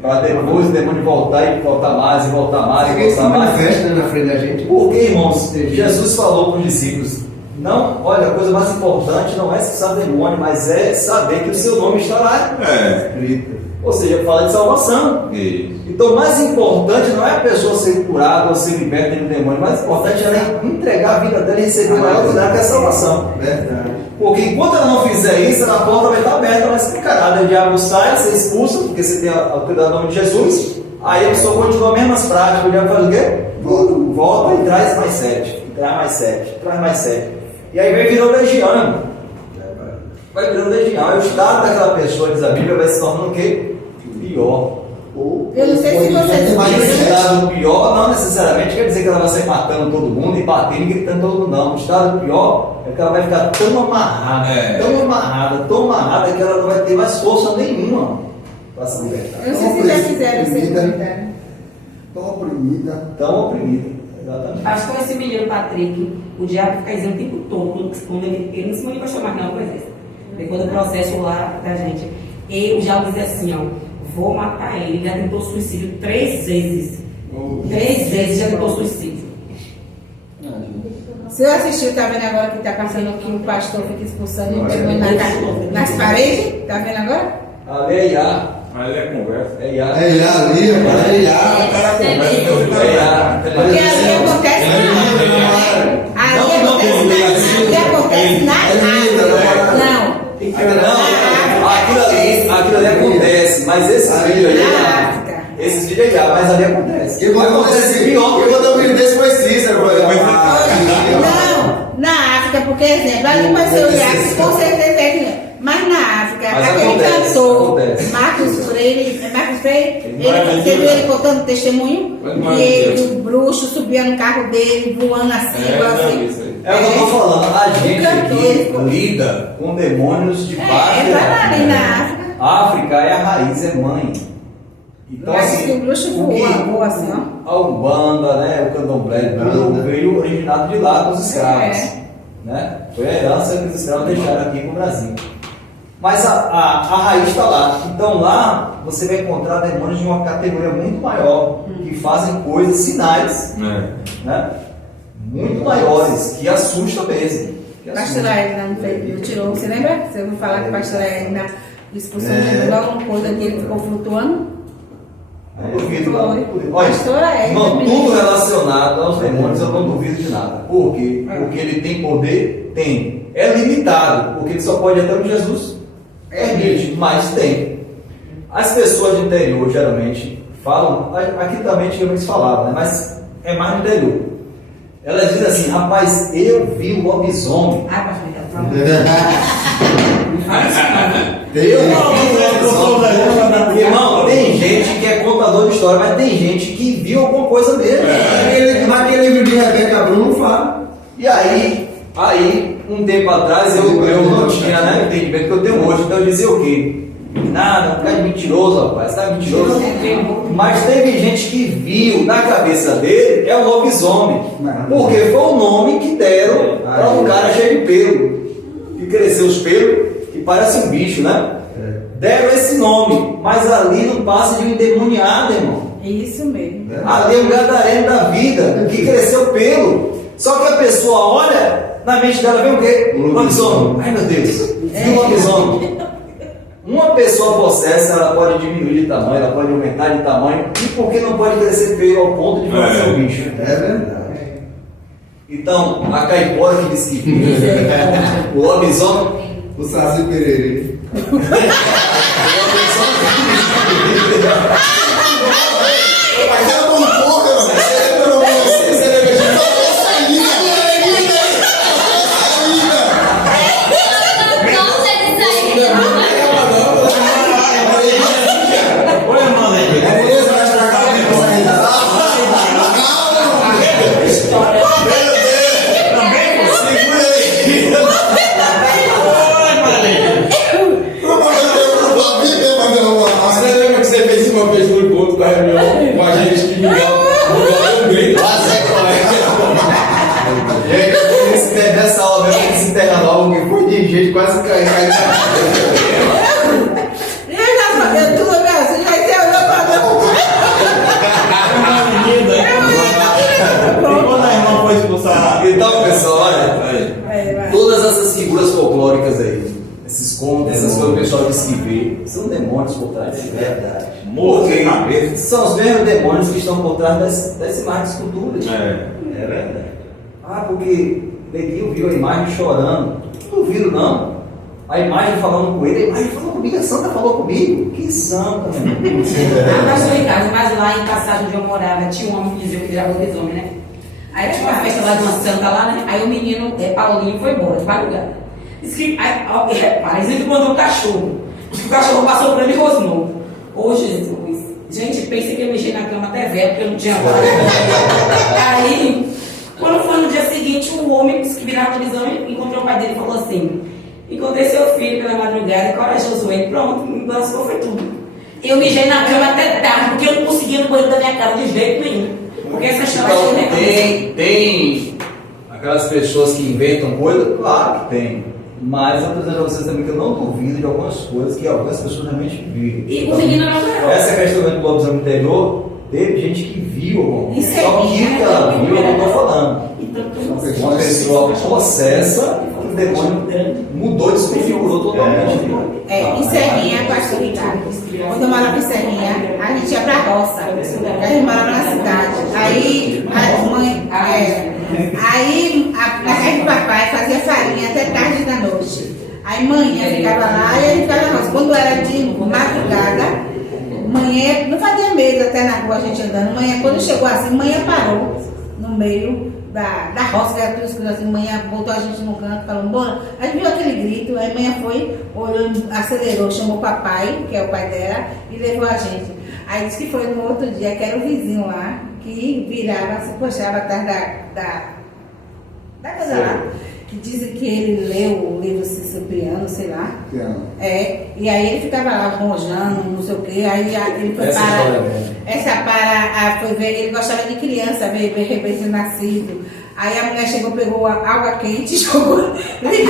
Para depois o demônio voltar e voltar mais, e voltar mais, e Porque se voltar mais. manifesta na frente da gente. Porque, irmãos, Jesus falou para os discípulos, não, olha, a coisa mais importante não é expulsar demônio, mas é saber que o seu nome está lá. Ou seja, fala de salvação. Então, o mais importante não é a pessoa ser curada ou ser liberta do demônio, o mais importante é ela entregar a vida dela e receber o maior lugar que é a salvação. Verdade. Porque enquanto ela não fizer isso, a porta vai estar aberta, vai ser encarada. O diabo sai, você expulsa, porque você tem a autoridade no nome de Jesus. Aí a pessoa continua as mesmas práticas. O diabo faz o quê? Volta e traz mais 7. Traz mais 7. Traz mais 7. E aí vem virando legião. Vai virando legião. Aí o estado daquela pessoa, diz a Bíblia, vai se tornando o quê? Pior. Eu não sei se vocês Mas o viram. estado pior não necessariamente quer dizer que ela vai sair matando todo mundo e batendo e gritando todo mundo, não. O estado pior é que ela vai ficar tão amarrada que ela não vai ter mais força nenhuma para se libertar. Eu não sei se já fizeram esse comentário. Tão oprimida. Tão oprimida. Exatamente. Acho que esse menino Patrick, o diabo fica dizendo o tempo todo, quando ele não se manifestou mais não, coisa dessa. Depois do processo lá da gente. E o diabo diz assim, ó, vou matar ele. Ele já tentou suicídio 3 vezes. 3 vezes já tentou suicídio. Se eu assistir, tá vendo agora que tá passando que o pastor fica expulsando o demônio nas paredes? Tá vendo agora? Ali é Iá. Mas é conversa. É Iá. É Iá ali, rapaz, é Iá. É Iá. Porque ali acontece na água. Não. Não, aquilo ali acontece, mas esses vídeos aí, Na África. esses vídeos aí, mas ali acontece. E quando acontece pior, que quando eu vi desse foi Cícero. Não, na África, porque, exemplo, ali pode ser o Iaco, com certeza é que não. Mas na África, Mas aquele acontece, cantor, acontece. Marcos Freire, Maravilha. você viu ele contando testemunho? Mas E maravilha. ele, o bruxo, subia no carro dele, voando assim, igual assim. É o que eu estou falando, a gente cantor. aqui lida com demônios de base. vai lá ali na África. A África é a raiz, é mãe. Então, Eu acho que o bruxo voa assim, ó. a Umbanda, né, o Candomblé, tudo veio originado de lá dos escravos. Né? Foi a herança que os escravos deixaram aqui no Brasil. Mas a raiz está lá. Então lá você vai encontrar demônios de uma categoria muito maior, que fazem coisas, sinais, né? Muito maiores, que assustam mesmo. Que Pastor assustam. Aéreo não tirou. Você lembra? Você ouviu falar que o pastor Aéreo na expulsão de alguma coisa que ele ficou flutuando? Não duvido, não. Foi. Olha, Pastor Aéreo. irmão, tudo relacionado aos demônios eu não duvido de nada. Por quê? Porque ele tem poder? Tem. É limitado, porque ele só pode ir até onde Jesus permite, mas tem. As pessoas do interior geralmente falam, aqui também antigamente se falava, né? Mas é mais no interior. Elas dizem assim, rapaz, eu vi um lobisomem. Ah, pastor, então, pronto. Irmão, tem gente que é contador de história, mas tem gente que viu alguma coisa mesmo. Naquele livro de Rebeca Bruno fala. E aí, um tempo atrás eu não tinha, né, entendimento que eu tenho hoje. Então eu dizia o quê? Nada, um cara de mentiroso, rapaz, tá mentiroso. Mas teve gente que viu na cabeça dele é um lobisomem. Porque foi o nome que deram para um cara cheio de pelo. Que cresceu os pelos, que parece um bicho, né? Deram esse nome, mas ali não passa de um endemoniado, irmão. Isso mesmo. Ali é um gadareno da vida, que cresceu pelo. Só que a pessoa olha, na mente dela vem o quê? Lobisomem. Ai meu Deus, viu lobisomem? Uma pessoa possessa, ela pode diminuir de tamanho, ela pode aumentar de tamanho, e por que não pode crescer pelo ao ponto de parecer um bicho? É verdade. Então, a caipora que disse que o lobisomem, O Saci Pereira. Mas era bom porra, mano. Você lembra de essa linha? Olha, mano, aí. É beleza, vai estragar o negócio ainda. Também você. Olha, mano. Você lembra que você fez uma vez no encontro da reunião com a gente que Miguel um grito? Gente, nessa aula mesmo, que se enterra logo, que foi de gente quase caindo. Eu já falei, tudo bem, você já entendeu E quando a irmã foi expulsar? Então, pessoal, olha, para todas essas figuras folclóricas aí, esses contos, essas coisas que o pessoal diz que vê, são demônios por trás. É verdade. Porque são os mesmos demônios que estão por trás das imagens de esculturas. É verdade. Ah, porque Neguinho viu a imagem chorando. Não viram, não. A imagem falando com ele, a imagem falou comigo, a santa falou comigo. Que santa, meu irmão. Nós estamos em casa, mas lá em Passagem onde eu morava, tinha um homem que dizia que virava lobisomem, né? Aí tinha uma festa lá de uma santa lá, né? Aí o menino, Paulinho, foi embora de madrugada. Disse que, aí, repare, ele mandou um cachorro. Diz que o cachorro passou por ele e rosnou. Ô Jesus, gente, pensei que eu mexi na cama até velho, porque eu não tinha voz. Aí, quando foi no dia seguinte, o homem disse que virava televisão e encontrou o pai dele e falou assim: encontrei seu filho pela madrugada, corajoso ele, pronto, me lascou, foi tudo. Eu mijei na cama até tarde, porque eu não conseguia no banheiro da minha casa de jeito nenhum. Porque essa história Então, tem aquelas pessoas que inventam coisa? Claro que tem. Mas eu estou dizendo a vocês também que eu não duvido de algumas coisas que algumas pessoas realmente viram. E o menino não foi. Essa questão do lobisomem interior, teve gente que viu alguma coisa. Isso é Só que minha, que ela viu, eu não estou falando. Então, Uma pessoa possessa, o demônio mudou, desconfigurou totalmente. em Serrinha, pastor Ricardo. Quando eu morava em Serrinha, a gente ia pra roça. A gente morava na cidade. Aí a mãe. Aí a casa do papai fazia farinha até tarde da noite. Aí manhã ficava lá e a gente ficava na roça. Quando era de madrugada, manhã não fazia medo até na rua a gente andando. Manhã, quando chegou assim, manhã parou no meio da roça, que era tudo escuro assim. Manhã botou a gente no canto, falou, bora. A gente viu aquele grito, aí manhã foi, olhou, acelerou, chamou o papai, que é o pai dela, e levou a gente. Aí disse que foi no outro dia, que era o vizinho lá, que virava, se puxava atrás da coisa lá, que dizem que ele leu o livro Cipriano, sei lá. E aí ele ficava lá rojando, não sei o quê, aí ele foi foi ver, ele gostava de criança, ver recém-nascido. Aí a mulher chegou, pegou água quente e jogou, aí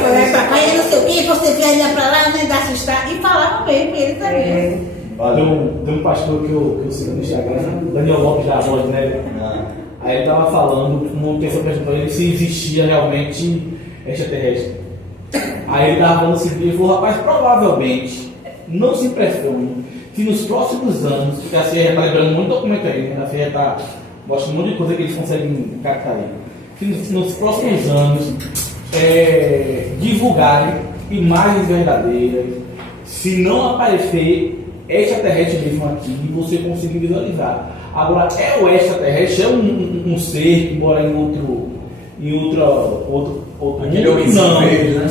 foi, papai, não sei o quê, você viaja pra lá, nem dá assustar, e falava mesmo, ele também. Tem um pastor que eu sigo no Instagram, Daniel Lopes da Voz, né? Aí ele estava falando, uma pessoa perguntou ele se existia realmente extraterrestre. Aí ele estava falando assim, ele falou, rapaz, provavelmente, não se impressione, se nos próximos anos, porque a CIA está liberando muito documento aí, né? A CIA está mostrando um monte de coisa que eles conseguem captar aí. Se nos próximos anos divulgarem imagens verdadeiras, se não aparecer extraterrestre mesmo aqui, você conseguir visualizar. Agora, o extraterrestre é um ser que mora em outro Aquele mundo? Não, verde, né?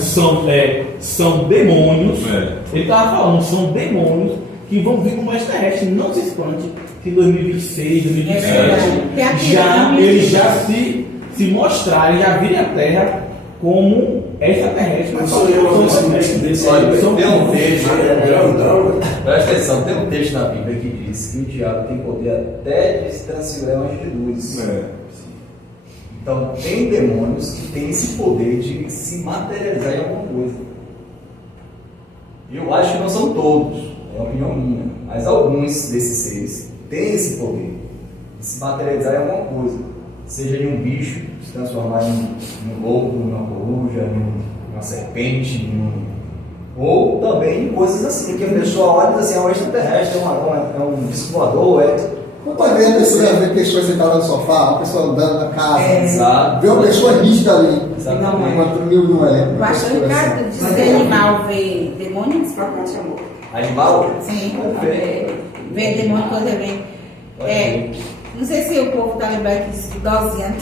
são demônios. Ele estava falando, são demônios que vão vir como extraterrestre. Não se espante que em 2026, 2027 eles já se mostrarem, já virem a Terra como extraterrestre. Mas só eu, desse Olha, aí são tem um texto, Grandão, presta atenção, tem um texto na Bíblia que diz que o diabo tem poder até de se transfigurar o anjo de luz. Então, tem demônios que têm esse poder de se materializar em alguma coisa. Eu acho que não são todos, é uma opinião minha, mas alguns desses seres têm esse poder de se materializar em alguma coisa, seja em um bicho, se transformar em um lobo, em uma coruja, em uma serpente, ou também em coisas assim, que a pessoa olha e diz assim, é um extraterrestre, é um disco voador, Não pode ver a pessoa ver pessoas sentadas no sofá, uma pessoa andando na casa. Exato. Ver uma pessoa rígida ali. Exatamente. Enquanto não é. Pastor Ricardo diz que animal vê demônios? Animal? Sim. Pode ver. Vê demônio quando vem. Não sei se o povo está lembrando que dozinha,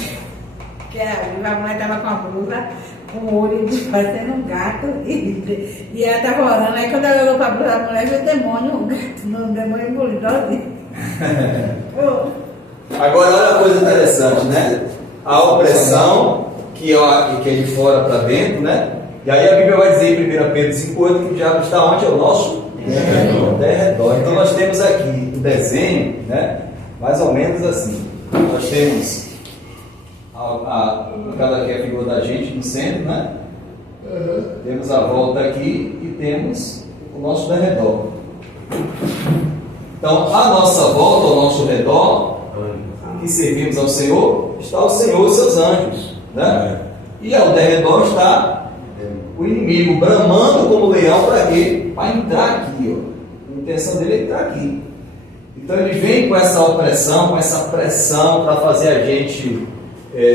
que a mulher estava com a blusa, com o olho parecendo um gato, e ela estava orando. Aí quando ela olhou para a blusa da mulher, viu o demônio, um gato, não, o demônio engoliu dozinho. Agora, olha a coisa interessante, né? A opressão, que é de fora para dentro, né? E aí a Bíblia vai dizer em 1 Pedro 5,8 que o diabo está onde? É o nosso derredor. Então nós temos aqui o desenho, né? Mais ou menos assim. Nós temos cada que é a figura da gente no centro, né? Temos a volta aqui e temos o nosso derredor. Então, à nossa volta, ao nosso redor, que servimos ao Senhor, está o Senhor e seus anjos, né? E ao derredor está o inimigo, bramando como leão para quê? Para entrar aqui, ó. A intenção dele é entrar aqui. Então ele vem com essa opressão, com essa pressão para fazer a gente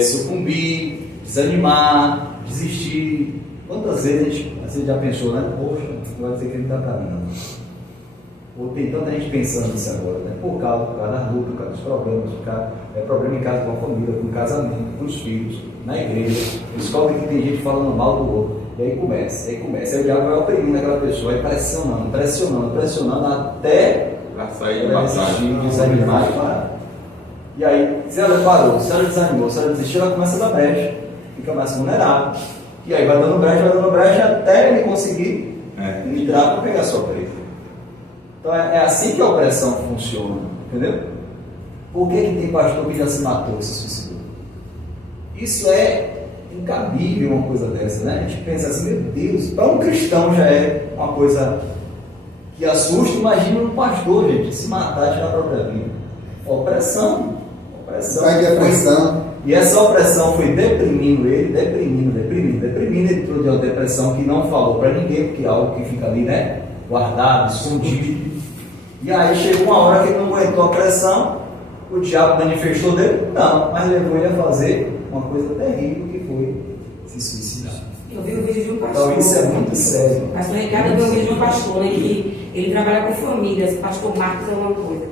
sucumbir, desanimar, desistir. Quantas vezes a gente já pensou, né? Poxa, vai dizer que ele não está caminhando. Ou tem tanta gente pensando nisso agora, né? Por causa da luta, por causa dos problemas, problema em casa com a família, com o casamento, com os filhos, na igreja. Descobre que tem gente falando mal do outro. E aí começa. Aí o diabo vai oprimindo aquela pessoa, aí pressionando até pra sair da ela batalha. desistir, desanimar e parar. E aí, se ela parou, se ela desanimou, se ela desistiu, ela começa a dar brecha, fica mais vulnerável. E aí vai dando brecha até ele conseguir entrar para pegar a sua presa. Então é assim que a opressão funciona, entendeu? Por que tem pastor que já se matou, se suicidou? Isso é incabível, uma coisa dessa, né? A gente pensa assim, meu Deus, para um cristão já é uma coisa que assusta. Imagina um pastor, gente, se matar, tirar a própria vida. Opressão. Vai de opressão. E essa opressão foi deprimindo ele, deprimindo. Ele entrou de uma depressão que não falou para ninguém, porque é algo que fica ali, né? Guardado, escondido. E aí chegou uma hora que ele não aguentou a pressão, o diabo manifestou dele, não, mas levou ele a fazer uma coisa terrível, que foi se suicidar. Eu vi o vídeo de um pastor. Então isso é muito sério. Pastor Ricardo viu o vídeo de um pastor, né, que ele trabalha com famílias, pastor Marcos alguma coisa.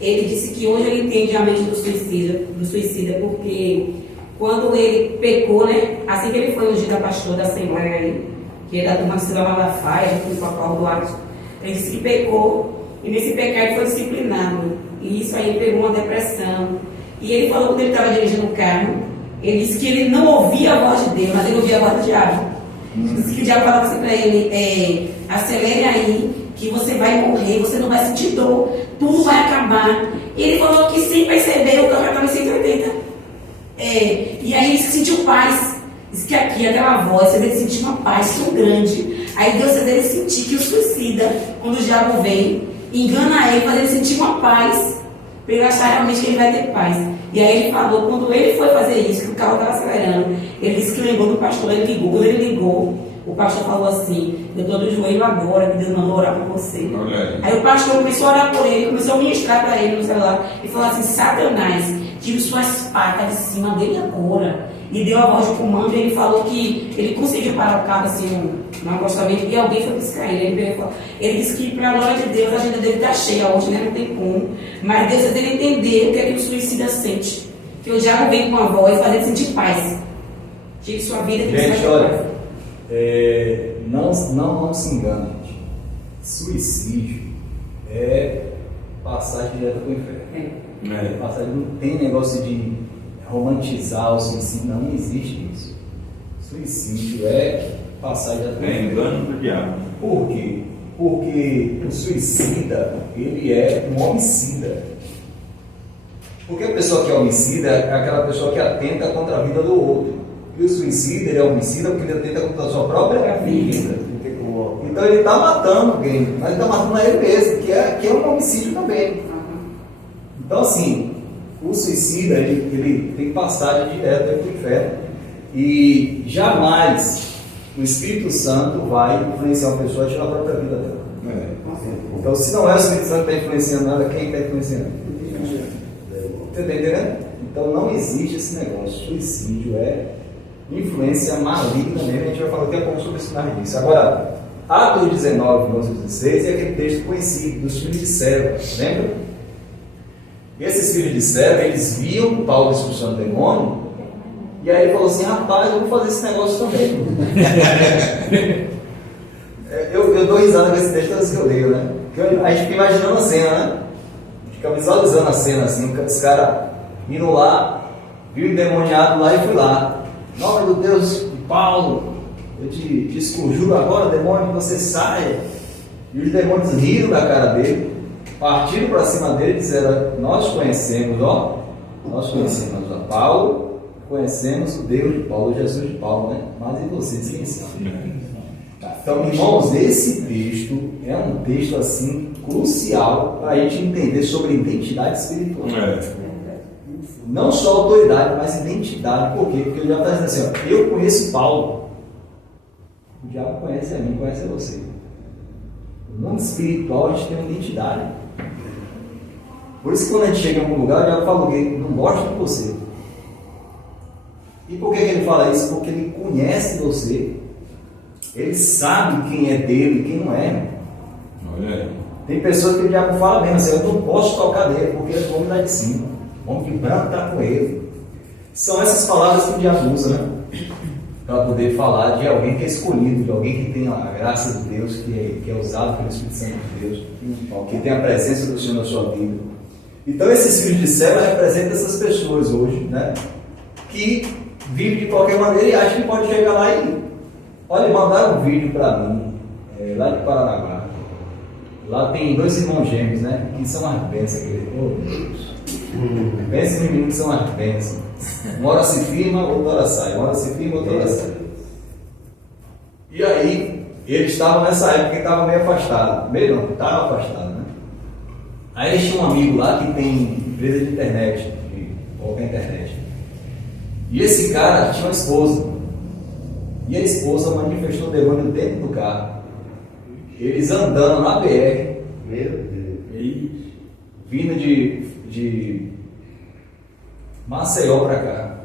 Ele disse que hoje ele entende a mente do suicida, porque quando ele pecou, né, assim que ele foi ungido a pastor da Assembleia aí, que é da turma de Silva Malafaia, junto com o Paulo Duarte, ele disse que pecou, e nesse pecado ele foi disciplinado, e isso aí pegou uma depressão. E ele falou, quando ele estava dirigindo o carro, ele disse que ele não ouvia a voz de Deus, mas ele ouvia a voz do diabo. Disse que o diabo falava assim para ele, acelere aí, que você vai morrer, você não vai sentir dor, tudo vai acabar. E ele falou que sem perceber, o carro já estava em 180. E aí ele sentiu paz. Diz que aqui, aquela voz, ele sentiu uma paz tão grande. Aí Deus fez ele sentir que o suicida, quando o diabo vem, engana ele, faz ele sentir uma paz, para ele achar realmente que ele vai ter paz. E aí ele falou, quando ele foi fazer isso, que o carro estava acelerando, ele disse que lembrou do pastor, ele ligou. Quando ele ligou, o pastor falou assim, eu estou do joelho agora, que Deus mandou orar por você. Aí o pastor começou a orar por ele, começou a ministrar para ele no celular, e falou assim, Satanás, tira suas patas de cima dele agora. E deu a voz de comando, e ele falou que ele conseguiu parar o carro assim, no acostamento, e alguém foi piscar ele. Ele disse que, para a glória de Deus, a agenda dele está cheia hoje, né? Não tem como. Mas Deus fez ele entender o que é que o suicida sente. Que o diabo vem com a voz, fazer ele sentir paz. Tire sua vida que gente, você olha, não se engane, gente. Suicídio é passagem direta para o inferno. Passagem, não tem negócio de romantizar o suicídio, não existe isso. Suicídio é passar já. É engano do diabo. Por quê? Porque o suicida, ele é um homicida. Porque a pessoa que é homicida é aquela pessoa que atenta contra a vida do outro. E o suicida, ele é homicida porque ele atenta contra a sua própria vida. Então ele está matando alguém, mas ele está matando a ele mesmo, que é um homicídio também. Então assim, o suicida, ele tem que passar direto para o inferno. E jamais o Espírito Santo vai influenciar uma pessoa a tirar a própria vida dela. Então se não é o Espírito Santo que está influenciando ela, quem está influenciando? Você está entendendo? Então não existe esse negócio. Suicídio é influência maligna mesmo. A gente vai falar daqui a pouco sobre isso mais disso. Agora, Atos 19, 11 e 16 é aquele texto conhecido dos filhos de Seva, lembra? E esses filhos de Seva, eles viam Paulo expulsando o demônio, e aí ele falou assim: rapaz, eu vou fazer esse negócio também. eu dou risada com esse texto todas que eu leio, né? Porque a gente fica imaginando a cena, né? Fica visualizando a cena assim, os caras indo lá, viu o endemoniado lá e fui lá. Em nome do Deus de Paulo, eu te esconjuro agora, demônio, você saia. E os demônios riram da cara dele, partiram para cima dele e disseram: nós conhecemos a Paulo, conhecemos o Deus de Paulo, o Jesus de Paulo, né? Mas e vocês, quem são? Então, irmãos, esse texto é um texto assim crucial para a gente entender sobre identidade espiritual. Não só autoridade, mas identidade. Por quê? Porque o diabo está dizendo assim: ó, eu conheço Paulo. O diabo conhece a mim, conhece a você. No mundo espiritual a gente tem uma identidade. Por isso que quando a gente chega em algum lugar, o diabo fala: não gosto de você. E por que ele fala isso? Porque ele conhece você. Ele sabe quem é dele e quem não é. Olha aí. Tem pessoas que o diabo fala mesmo assim: eu não posso tocar nele porque ele é o homem lá de cima. O homem que branco está com ele. São essas palavras que o diabo usa, né? Para poder falar de alguém que é escolhido, de alguém que tem a graça de Deus, que é usado pelo Espírito Santo de Deus, que tem a presença do Senhor na sua vida. Então esses filhos de Seva representam essas pessoas hoje, né? Que vivem de qualquer maneira e acham que pode chegar lá e... Olha, mandaram um vídeo para mim, lá de Paranaguá. Lá tem 2 irmãos gêmeos, né? Que são as bênçãos, querido. Oh, Deus. Pensa em meninos que são as bênçãos. Uma hora se firma, outra hora sai. Uma hora se firma, outra hora sai. E aí, eles estavam nessa época que estavam meio afastados. Meio não, estavam afastados, né? Aí eles tinham um amigo lá que tem empresa de internet, de qualquer internet. E esse cara tinha uma esposa. E a esposa manifestou o demônio dentro do carro. Eles andando na BR. Meu Deus. Vindo de Maceió para cá.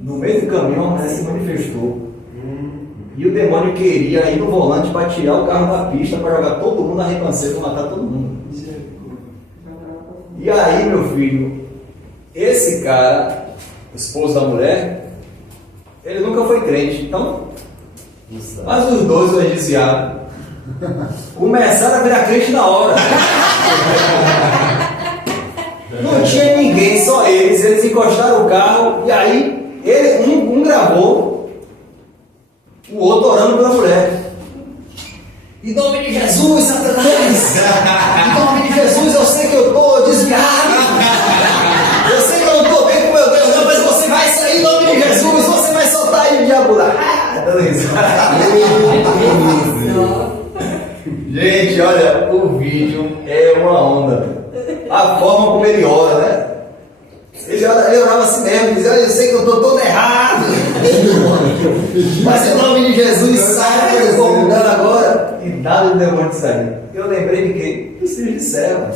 No meio do caminho, a mulher se manifestou. E o demônio queria ir no volante para tirar o carro da pista, para jogar todo mundo na ribanceira, para matar todo mundo. E aí, meu filho, esse cara, o esposo da mulher, ele nunca foi crente. Então, mas os dois, os desviados, começaram a virar crente na hora. Não tinha ninguém, só eles. Eles encostaram o carro e aí um gravou, o outro orando pela mulher. Em nome de Jesus, Satanás! Em nome de Jesus, eu sei que eu estou desviado. Eu sei que eu não estou bem com meu Deus, não, mas você vai sair em nome de Jesus, você vai soltar aí o diabo lá. Gente, olha, o vídeo é uma onda. A forma como ele ora, né? Ele orava assim mesmo, dizia: eu sei que eu estou todo errado, mas em nome de Jesus, sai, eu estou mudando agora. E nada de demônio de sair. Eu lembrei de quem? Dos filhos de Seva.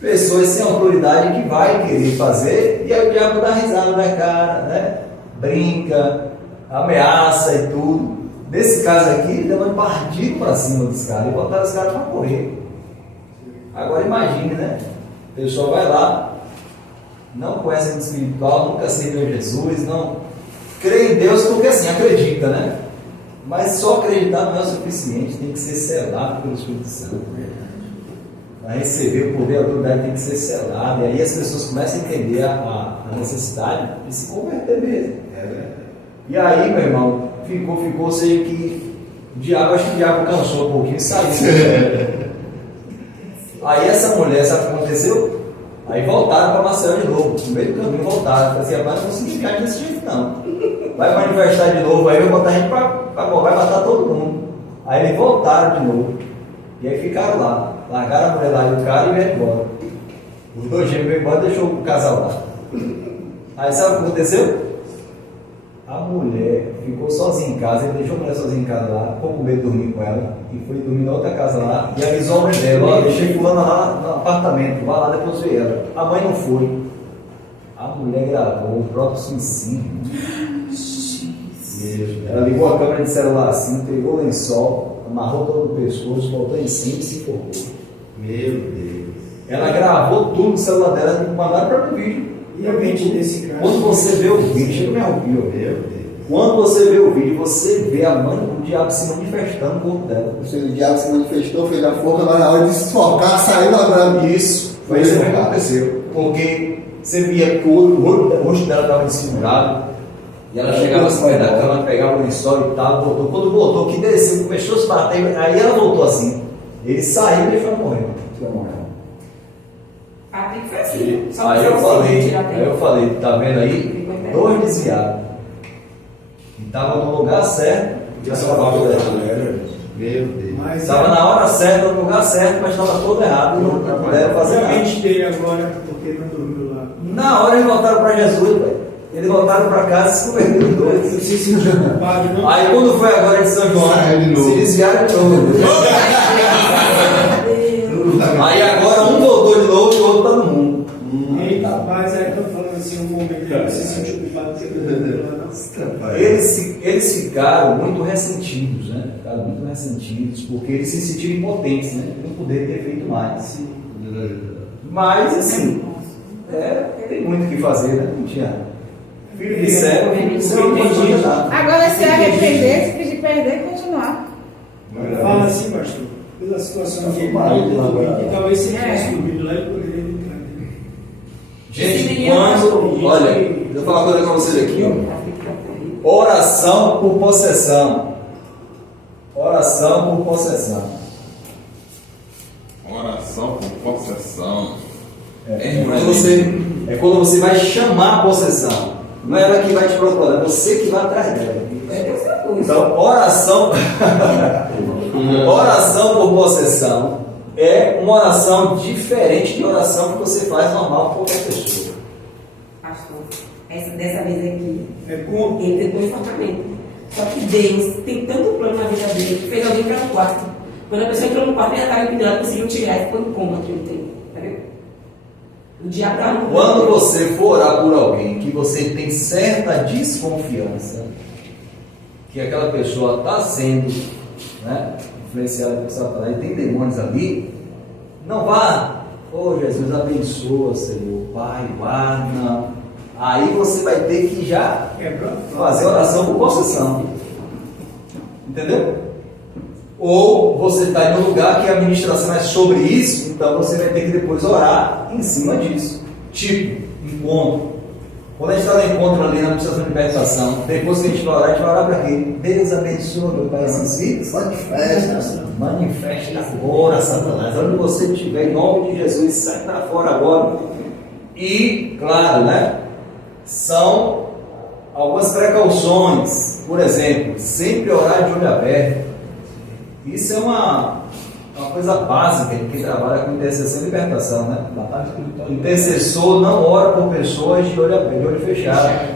Pessoas sem autoridade que vai querer fazer, e aí o diabo dá risada na cara, né? Brinca, ameaça e tudo. Nesse caso aqui, ele deu uma partida para cima dos caras e botaram os caras para correr. Agora imagine, né? A pessoa vai lá, não conhece o espiritual, nunca serviu a Jesus, não crê em Deus porque assim, acredita, né? Mas só acreditar não é o suficiente, tem que ser selado pelo Espírito Santo. Para receber o poder, a autoridade tem que ser selada. E aí as pessoas começam a entender a necessidade de se converter mesmo. E aí, meu irmão, ficou, sei que o diabo, acho que o diabo cansou um pouquinho e saiu. Aí essa mulher, sabe o que aconteceu? Aí voltaram para Maceió de novo, no meio do caminho voltaram. Falei assim, rapaz, não consegui ficar desse jeito não. Vai manifestar de novo, aí vai botar a gente vai matar todo mundo. Aí eles voltaram de novo. E aí ficaram lá, largaram a mulher lá e o cara e vieram embora. Os dois gêmeos veio embora e deixou o casal lá. Aí sabe o que aconteceu? A mulher ficou sozinha em casa, ele deixou a mulher sozinha em casa lá, ficou com medo de dormir com ela, e foi dormir na outra casa lá, e avisou a mãe dela, ó, deixei fulana lá no apartamento, vai lá depois ver ela. A mãe não foi. A mulher gravou o próprio suicídio. Ela ligou a câmera de celular assim, pegou o lençol, amarrou todo o pescoço, voltou em cima e se enforcou. Meu Deus. Ela gravou tudo no celular dela e mandaram para o vídeo. E a mente desse cara? Quando você vê o vídeo, chega me arrepio. Meu Deus. Quando você vê o vídeo, você vê a mãe do diabo se manifestando no corpo dela. O diabo se manifestou, fez a forca, mas na hora de se focar, saiu da brama. Isso, foi isso que aconteceu. Porque você via que o rosto dela estava desfigurado, e ela chegava assim perto da cama, pegava o lençol e tal, voltou. Quando voltou, que desceu, começou a se bater, aí ela voltou assim. Ele saiu e deixou ela morrer. Patrick foi assim. Só Aí que eu falei, tá vendo aí? 2 desviados. E estavam no lugar certo. Já salvava da mulher. Meu Deus. Mas Estava na hora certa, no lugar certo, mas estava todo errado e não puderam fazer a nada. mente dele agora, porque não dormiu lá. Na hora eles voltaram para Jesus, velho. Eles voltaram para casa e se converteram em Não dois. se sentiu culpado, não? Aí quando foi agora de São João, Saiu de novo. se desviaram de novo. Aí agora um voltou de novo e o outro está no mundo. Eita, mas aí estão falando assim, um momento ele se sentiu culpado porque não dormiu lá, não. Eles ficaram muito ressentidos, né? Ficaram muito ressentidos porque eles se sentiram impotentes, né? Não poder ter feito mais. Mas assim, tem muito o que fazer, né? Não tinha. Filho de cego, filho de cego, não tinha nada. Agora se arrepender, se pedir perdão e continuar. Fala assim, pastor, pela situação que ele e talvez se ele tivesse dormido lá, ele poderia entrar. Gente, quando. Olha, deixa eu falar uma coisa com vocês aqui, ó. Oração por possessão. Oração por possessão. Oração por possessão. É quando você vai chamar a possessão. Não é ela que vai te procurar, é você que vai atrás dela. Então, oração. Oração por possessão é uma oração diferente de oração que você faz normal por qualquer pessoa. Pastor, dessa vez aqui, É como? ele tentou enforcamento. Só que Deus tem tanto plano na vida dele que fez alguém entrar no quarto. Quando a pessoa entrou no quarto, ele estava pendurado, conseguiu tirar e ficou em coma aquele tempo. Tá vendo? O diabo estava no Quando você for orar por alguém que você tem certa desconfiança que aquela pessoa está sendo, né, influenciada por Satanás e tem demônios ali, não vá, Jesus abençoa, Senhor, Pai, guarda, não. Aí você vai ter que já fazer oração por possessão. Entendeu? Ou você está em um lugar que a administração é sobre isso, então você vai ter que depois orar em cima disso. Tipo, encontro. Quando a gente está no encontro ali na administração de libertação, depois que a gente vai orar para quê? Deus abençoa, meu Pai, esses filhos. Manifesta agora, Satanás. Onde você estiver, em nome de Jesus, sai para fora agora. E, claro, né? São algumas precauções. Por exemplo, sempre orar de olho aberto. Isso é uma coisa básica de quem trabalha com intercessão e libertação, né? O intercessor não ora por pessoas de olho fechado.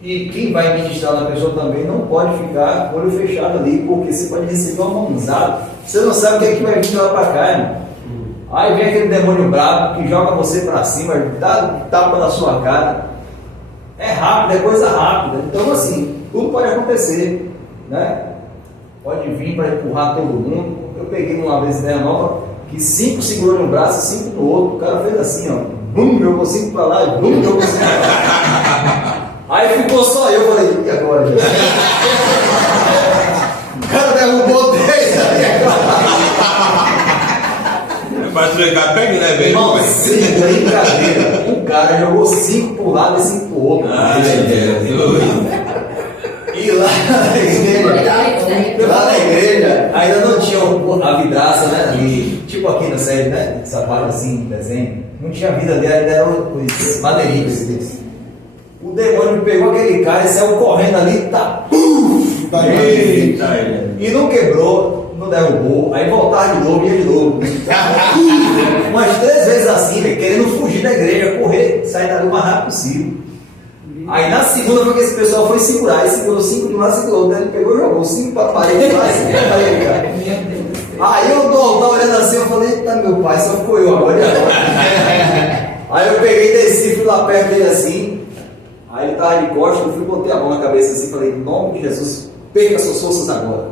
E quem vai ministrar na pessoa também não pode ficar com o olho fechado ali, porque você pode receber uma mãozada. Você não sabe o que é que vai vir lá para cá, irmão. Aí vem aquele demônio bravo que joga você para cima, dá um tapa na sua cara. É rápido, é coisa rápida. Então, assim, tudo pode acontecer, né? Pode vir para empurrar todo mundo. Eu peguei uma vez ideia nova que 5 segurou no braço e 5 no outro. O cara fez assim, ó. Bum, jogou 5 para lá e bum, jogou 5 para lá. Aí ficou só eu, falei, e agora, gente? O cara derrubou 10 aí agora. Mas o cara pega, né, velho? Irmão, sem brincadeira. O cara jogou 5 para um lado e 5 para o outro. Ai, Jesus. E E lá na igreja, ainda não tinha a vidraça, né? Ali, tipo aqui na série, né? Sapato assim, desenho. Não tinha vida dele, ainda eram os madeirinhos. O demônio pegou aquele cara e saiu correndo ali, tá. Eita, e não quebrou, não derrubou, aí voltava de novo, ia de novo. Umas 3 vezes assim, velho, querendo fugir da igreja, correr, sair dali o mais rápido possível. Aí na segunda foi que esse pessoal foi segurar, ele segurou 5 de um lado, segurou outro, ele pegou e jogou 5 para a parede lá, 5 para a parede, cara. Aí eu do altar olhando assim, eu falei, eita meu pai, só ficou eu agora e agora. Aí eu peguei, desci, fui lá perto dele assim, aí ele tava de costas, eu fui, botei a mão na cabeça assim, falei, em nome de Jesus, perca suas forças agora.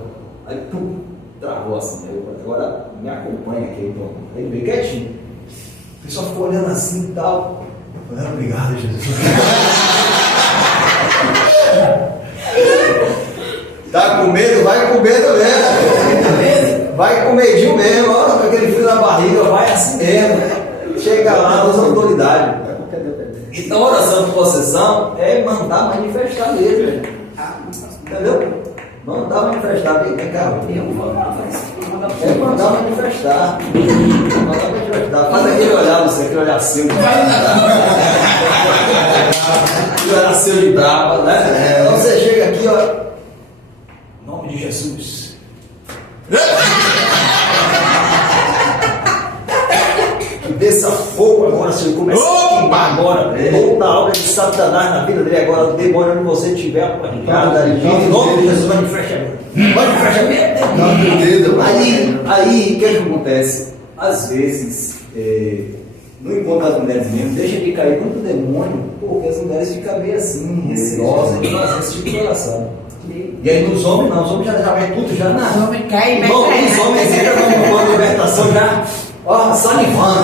Aí pum, travou assim, aí eu falei, agora me acompanha aqui, então. Aí ele veio quietinho. O pessoal ficou olhando assim e tal. Eu falei, obrigado, Jesus. Tá com medo? Vai com medo mesmo. Vai com medinho mesmo, ó, com aquele frio na barriga, vai assim mesmo. Chega lá, usa autoridade. Então, oração de possessão é mandar manifestar mesmo. Entendeu? Mandar manifestar. Vem cá, é mandar manifestar. Mandar manifestar. Faz aquele olhar, você, aquele olhar seu de brava. Aquele olhar seu de brava, né? Então você chega aqui, ó. Em nome de Jesus. Que desça fogo agora, Senhor. Começa a queimar agora. Toda a obra de Satanás na vida dele agora. O demônio onde você estiver aplicado. Em nome de Jesus, manifesta agora. Manifesta agora. Aí, o que acontece? Às vezes, no encontro das mulheres mesmo, deixa de cair muito demônio, porque as mulheres ficam meio assim, receosas de fazer esse tipo de oração. E aí nos homens não, os homens já vem tudo já na. Os homens caem, mas os homens entram com a libertação já, ó, salivando.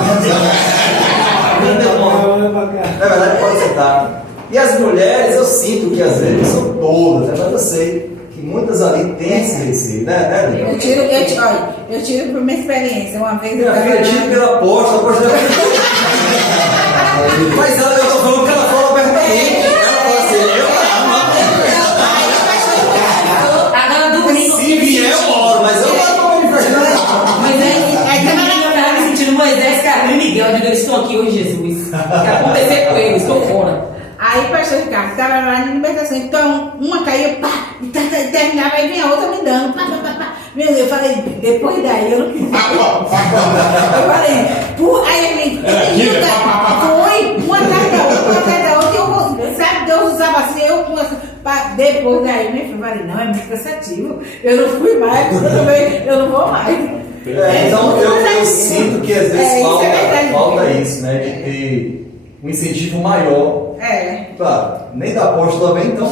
Na verdade pode sentar. E as mulheres, eu sinto que às vezes são todas, mas eu sei que muitas ali têm esse receio, né? Eu tiro por minha experiência. Uma vez Minha filha tira pela porta, mas eu tô falando que ela fala abertamente. Ela fala assim, se vier eu moro, mas eu não vou manifestar. Mas aí também eu tava me sentindo Moisés, Carlos e Miguel, eu digo, eles estão aqui hoje, Jesus. O que aconteceu com eles? Estou fora. Aí, pastor Ricardo, estava lá na libertação, então uma caiu, pá, e terminava, aí vinha a outra me dando, pá, pá, pá, pá. Meu Deus, eu falei, depois daí eu não quis. Eu falei, aí ele foi, uma atrás da outra, eu, sabe, Deus usava assim, depois daí, eu falei, não, é muito cansativo, eu não fui mais, eu não vou mais. Então eu sinto que às vezes falta isso, né, de ter um incentivo maior. Claro, nem da apóstola vem, então.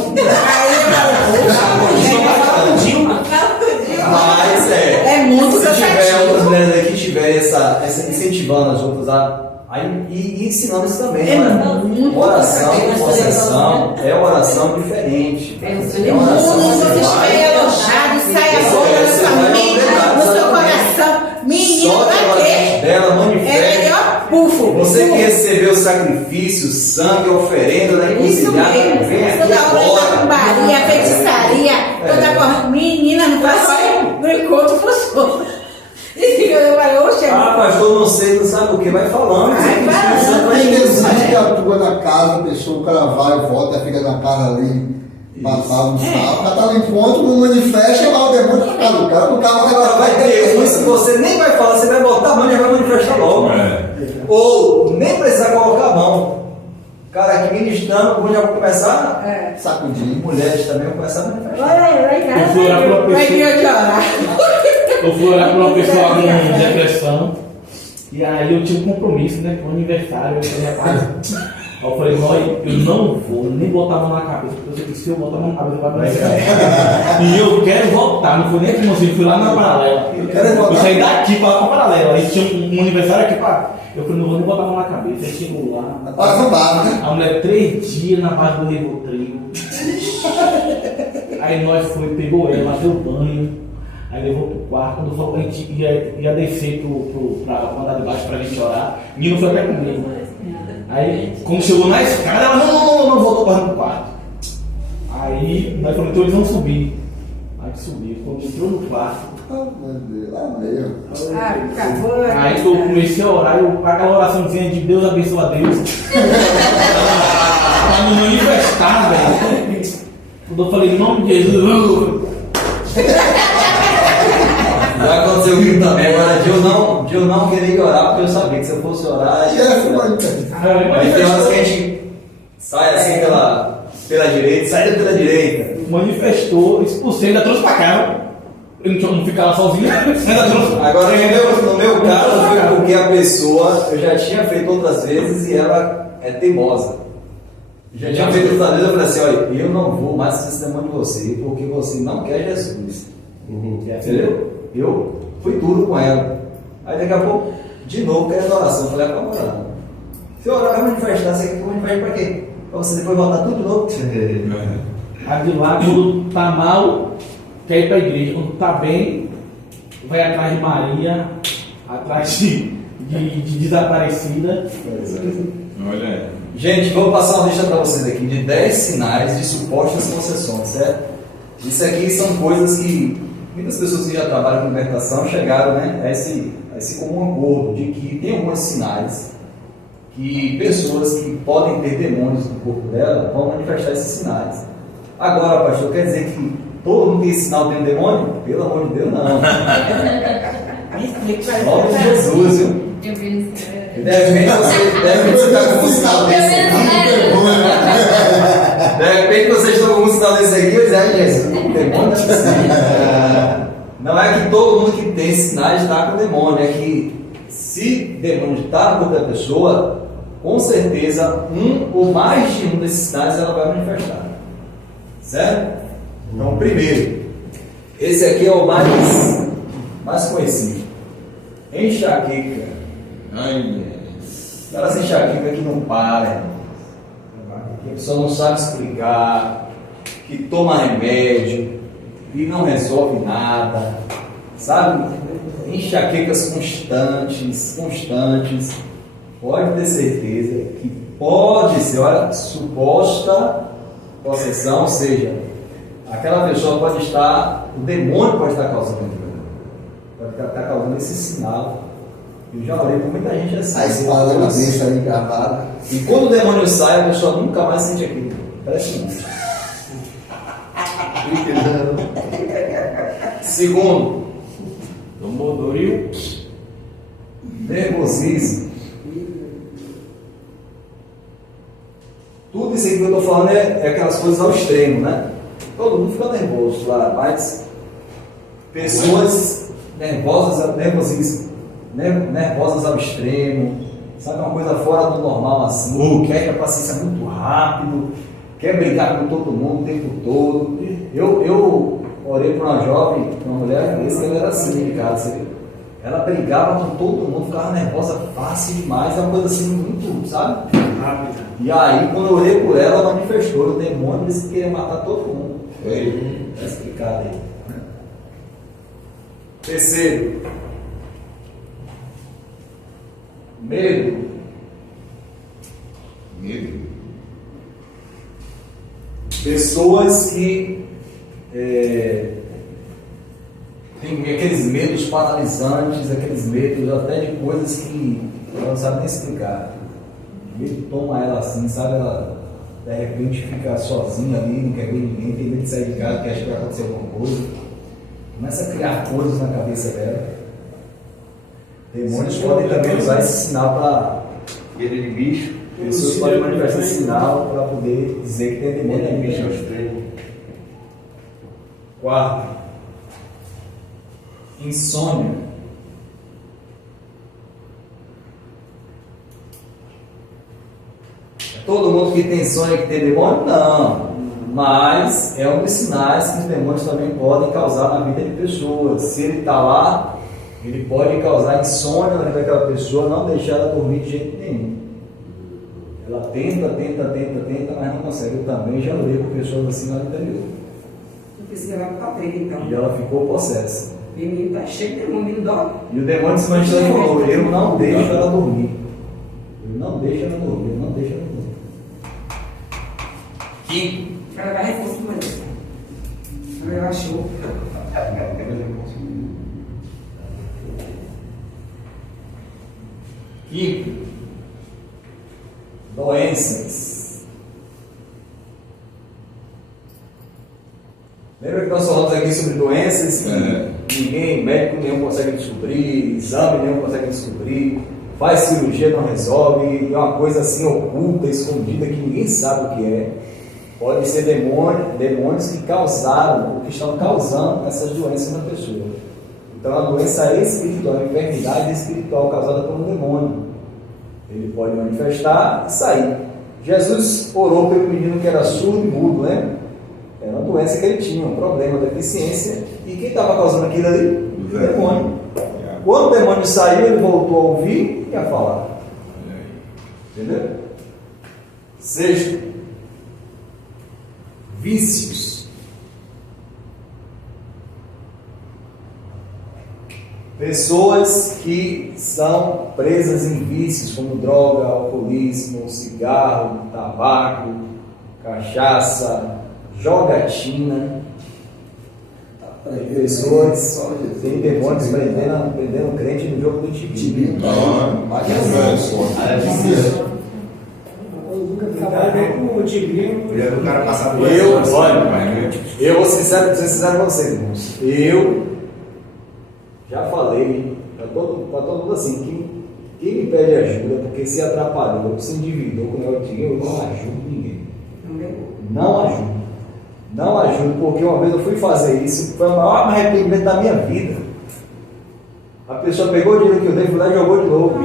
Mas é muito se tiver outras mulheres aí que tiverem essa incentivando as outras e ensinando isso também, né? Oração de possessão é oração diferente. Se você estiver elogiado, saia agora na sua mente, no seu coração, menino, pra quê? Dela, manifesta. É melhor pufo. Você que recebeu o sacrifício, sangue, oferenda, né? Isso mesmo. Toda hora da Maria, feitiçaria, toda corrente. Menina, não faz no encontro funciona. E eu falei, oxe. Pastor, não sei, não sabe o que, vai falando. Aí decide que atua na casa, a pessoa, o cara vai e volta, fica na casa ali, passado no sal. O cara tá no encontro, não manifesta, lá o demônio na casa do cara, o cara vai ter isso. Se você nem vai falar, você vai botar a mão e já vai manifestar logo. Ou nem precisar colocar a mão. Cara, aqui ministrando, como já vou começar a sacudir. Mulheres também vão começar a manifestar. Eu fui orar para uma pessoa com depressão. E aí eu tive um compromisso, né? Com o aniversário. Eu falei, eu não vou nem botar a mão na cabeça, porque eu sei que se eu botar a mão na cabeça vai aparecer. E eu quero voltar, não foi nem como assim, fui lá na paralela. Eu saí daqui para lá para paralela. Aí tinha um aniversário aqui para. Eu falei, não vou nem botar a mão na cabeça. Aí chegou lá. A mulher 3 dias na base do Rivotril. Aí nós pegou ela, deu banho. Aí levou pro quarto, quando falou que a gente ia descer pra andar de baixo pra gente orar, e não foi até comigo. Aí, quando chegou na escada, ela não voltou correndo pro quarto. Aí nós falamos, então eles vão subir. Aí subiu, quando entrou no quarto. Ah, meu Deus, lá mesmo. Acabou. Aí eu comecei a orar, aquela oraçãozinha de Deus abençoa a Deus. Pra me manifestar, velho. Quando eu falei, em nome de Jesus. Já aconteceu comigo também, agora de eu não querer orar, porque eu sabia que se eu fosse orar, Aí essa foi aí tem horas que a gente sai assim pela direita, sai pela direita. Manifestou, expulsei, ainda trouxe pra cá. Eu não ficava sozinho, ainda trouxe. Agora, no meu caso, foi porque a pessoa, eu já tinha feito outras vezes e ela é teimosa. Já tinha feito outras vezes, eu falei assim, olha, eu não vou mais fazer esse demônio de você, porque você não quer Jesus. Entendeu? Eu fui duro com ela. Aí daqui a pouco, de novo, querendo oração. Eu falei, vamos orar. Se eu orar, vai manifestar, você quer manifestar pra quê? Pra você depois voltar tudo de novo? Aí de lá, quando tá mal, quer ir pra igreja. Quando tá bem, vai atrás de Maria, atrás de desaparecida. Olha aí. Gente, vou passar uma lista para vocês aqui de 10 sinais de supostas possessões, certo? Isso aqui são coisas que muitas pessoas que já trabalham com libertação chegaram, né, a esse comum acordo de que tem alguns sinais que pessoas que podem ter demônios no corpo dela vão manifestar esses sinais. Agora, pastor, quer dizer que todo mundo tem esse sinal tem um demônio? Pelo amor de Deus, não. Em nome de Jesus, viu? Eu vi isso. De repente você deve estar com um sinal desse aqui. De repente vocês estão com um sinal desse aqui e dizem, Jesus, um demônio? Não é que todo mundo que tem sinais está com demônio, é que se o demônio está no corpo da pessoa, com certeza um ou mais de um desses sinais ela vai manifestar. Certo? Então, primeiro, esse aqui é o mais conhecido. Enxaqueca. Ai, Aquelas enxaquecas que não param, que a pessoa não sabe explicar, que toma remédio e não resolve nada, sabe? Enxaquecas constantes, pode ter certeza que pode ser, olha, suposta possessão, ou seja, aquela pessoa pode estar, o demônio pode estar causando, pode estar causando esse sinal. Eu já orei com muita gente assim. A espada na cabeça ali gravada. E quando o demônio sai, a pessoa nunca mais sente aquilo. Impressionante. Segundo, lomodoril, nervosismo. Tudo isso aí que eu estou falando é aquelas coisas ao extremo, né? Todo mundo fica nervoso, claro, mas pessoas nervosas, nervosas ao extremo, sabe, uma coisa fora do normal assim, quer ter a paciência muito rápido, quer brigar com todo mundo o tempo todo. Eu orei para uma jovem, uma mulher, que ela era assim de casa, ela brigava com todo mundo, ficava nervosa fácil demais, é uma coisa assim muito, sabe? Rápida. E aí, quando eu orei por ela, ela manifestou, o demônio disse que queria matar todo mundo. Está explicado aí. Terceiro, medo. Pessoas que têm aqueles medos paralisantes, aqueles medos até de coisas que ela não sabe nem explicar. O medo toma ela assim, sabe? Ela de repente fica sozinha ali, não quer ver ninguém, tem medo de sair de casa, que acha que vai acontecer alguma coisa. Começa a criar coisas na cabeça dela. Demônios podem também usar esse sinal para ele de bicho. Pessoas podem manifestar esse sinal para poder dizer que tem demônio de bicho. Quarto, insônia. Todo mundo que tem insônia que tem demônio? Não. Mas é um dos sinais que os demônios também podem causar na vida de pessoas. Se ele está lá, ele pode causar insônia na vida daquela pessoa, não deixar ela dormir de jeito nenhum. Ela tenta, mas não consegue. Eu também já orei com pessoas assim lá no interior. Tu precisa levar para a então. E ela ficou possessa. O menino está cheio de demônio, menino dorme. E o demônio se manifestou e falou: eu não deixo ela dormir. Eu não deixo ela dormir, eu não deixo ela dormir. Quinto, Pra levar reforço pra ele. Pra levar show. Quinto, doenças. Lembra que nós falamos aqui sobre doenças que ninguém, médico nenhum consegue descobrir, exame nenhum consegue descobrir, faz cirurgia, não resolve, é uma coisa assim oculta, escondida, que ninguém sabe o que é. Pode ser demônios que causaram, ou que estão causando essas doenças na pessoa. Então a doença espiritual, a enfermidade espiritual causada por um demônio. Ele pode manifestar e sair. Jesus orou pelo menino que era surdo e mudo, né? Era uma doença que ele tinha, um problema, uma deficiência. E quem estava causando aquilo ali? O demônio. Quando o demônio saiu, ele voltou a ouvir e a falar. Entendeu? Sexto, vícios. Pessoas que são presas em vícios como droga, alcoolismo, cigarro, tabaco, cachaça, jogatina. Pessoas, tem demônios prendendo crente no jogo do tigrinho. O cara passar por Eu vou ser sincero com vocês, irmãos. Eu já falei para todo mundo assim, quem me pede ajuda porque se atrapalhou, se endividou com o negócio de tigrinho, eu não ajudo ninguém. Não ajudo. Não ajudo, porque uma vez eu fui fazer isso, foi o maior arrependimento da minha vida. A pessoa pegou o dinheiro que eu dei, foi lá e jogou de novo.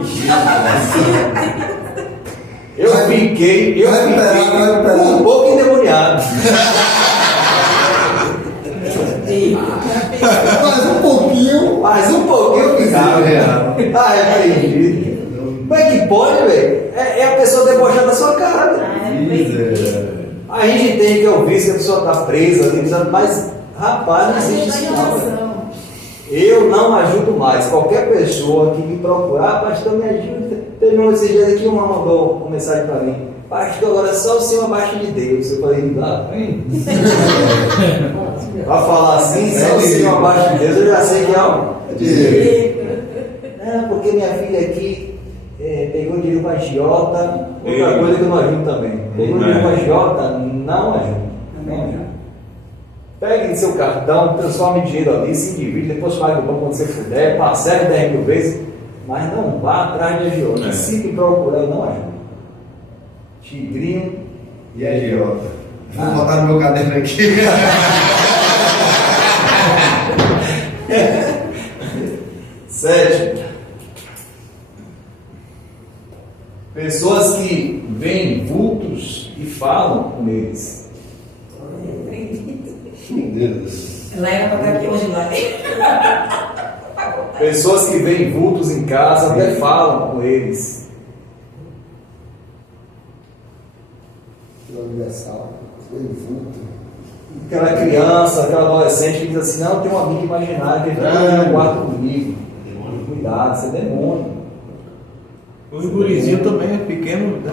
Eu fiquei um pouco endemoniado. Mais um pouquinho eu ficava. Arrependido. Como é que pode, velho? É a pessoa debochar da sua cara, velho. A gente entende que é o vício, que a pessoa está presa ali, mas rapaz, não existe isso não. Eu não ajudo mais. Qualquer pessoa que me procurar, pastor, me ajuda. Teve um esses dias aqui, uma mandou uma mensagem para mim. Pastor, agora só o Senhor abaixo de Deus. Eu falei, lá vem. Para falar assim, só o Senhor abaixo de Deus, eu já sei que é algo. Não, porque minha filha aqui pegou dinheiro com a agiota. Outra coisa que eu não ajudo também. Pegou dinheiro com a agiota, não ajudo. Não ajudo. Pegue seu cartão, transforme dinheiro ali, se divide, depois pague o banco quando você puder, parcele 10 mil vezes, mas não vá atrás de agiota. Se me procurar, eu não ajudo. Tigrinho e agiota. Vou botar no meu caderno aqui. Sétimo, pessoas que veem vultos e falam com eles. Meu Deus. Ela era para estar aqui hoje lá. Pessoas que veem vultos em casa até falam com eles. Universal, foi vulto. Aquela criança, aquela adolescente que diz assim, não, tem um amigo imaginário que ele está no quarto comigo. Cuidado, isso é demônio. Os gurizinhos também é pequeno, né?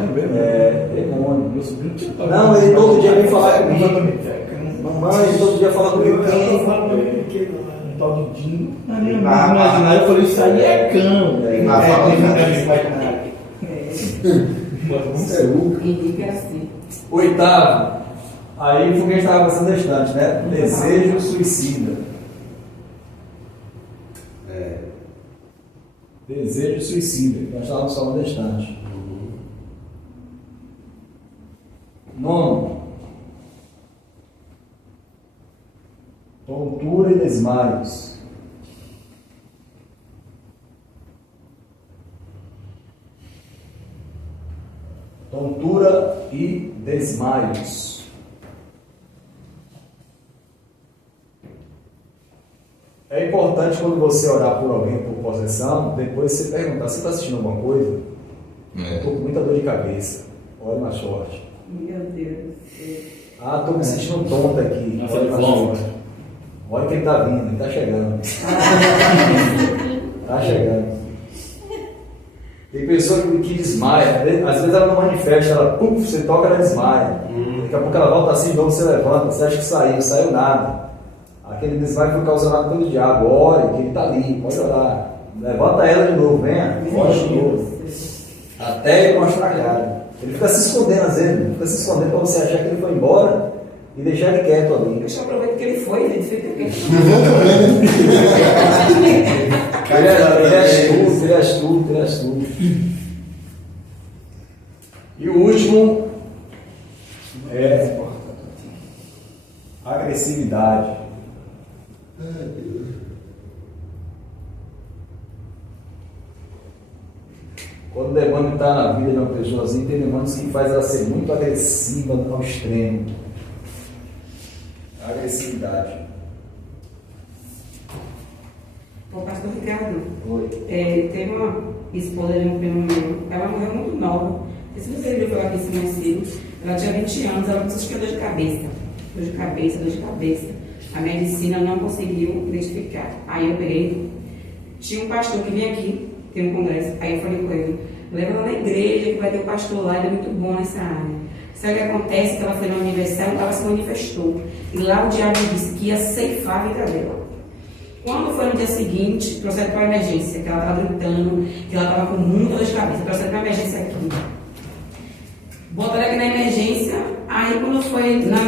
Demônio. Não, ele todo dia vem falar comigo. Mamãe, todo dia fala comigo. Um tal de Dinho. Imaginário, eu falei, isso aí é cão. Henrique era assim. Oitavo, aí foi o que a gente estava conversando distante, né? Desejo suicida. Desejo suicida, que nós estávamos falando distante. Nono, tontura e desmaios. Tontura e desmaios. É importante quando você orar por alguém por possessão, depois você perguntar, você está assistindo alguma coisa? Estou com muita dor de cabeça. Ore mais forte. Meu Deus. Estou me sentindo tonta aqui. Ore mais forte. Olha que ele está vindo, ele está chegando. Está chegando. Tem pessoa que desmaia, às vezes ela não manifesta, ela, puf, você toca, ela desmaia. Daqui a pouco ela volta assim, de novo você levanta, você acha que saiu nada. Aquele desmaio foi causado pelo diabo, ore, que ele está ali, pode orar. Levanta ela de novo, venha, ore de novo. Até ele mostrar a cara. Ele fica se escondendo às vezes, fica se escondendo para você achar que ele foi embora e deixar ele quieto ali. Eu só aproveito que ele foi, ele fica quieto. Ele é astuto. E o último é agressividade. Quando o demônio está na vida de uma pessoa assim, tem demônios que faz ela ser muito agressiva ao extremo. Agressividade. O pastor Ricardo, Oi. teve uma esposa de um primo meu, ela morreu muito nova. Não sei se você viu pela aqui em mais cedo. Ela tinha 20 anos, ela começou a ter dor de cabeça. A medicina não conseguiu identificar. Aí eu peguei, tinha um pastor que vinha aqui, tem um congresso, aí eu falei com ele, leva ela na igreja que vai ter um pastor lá, ele é muito bom nessa área. Sabe o que acontece? Que ela foi no aniversário, ela se manifestou. E lá o diabo disse que ia ceifar a vida dela. Quando foi no dia seguinte, trouxeram para a emergência, que ela estava gritando, que ela estava com muita dor de cabeça, trouxeram para a emergência aqui. Botaram aqui na emergência, aí quando foi na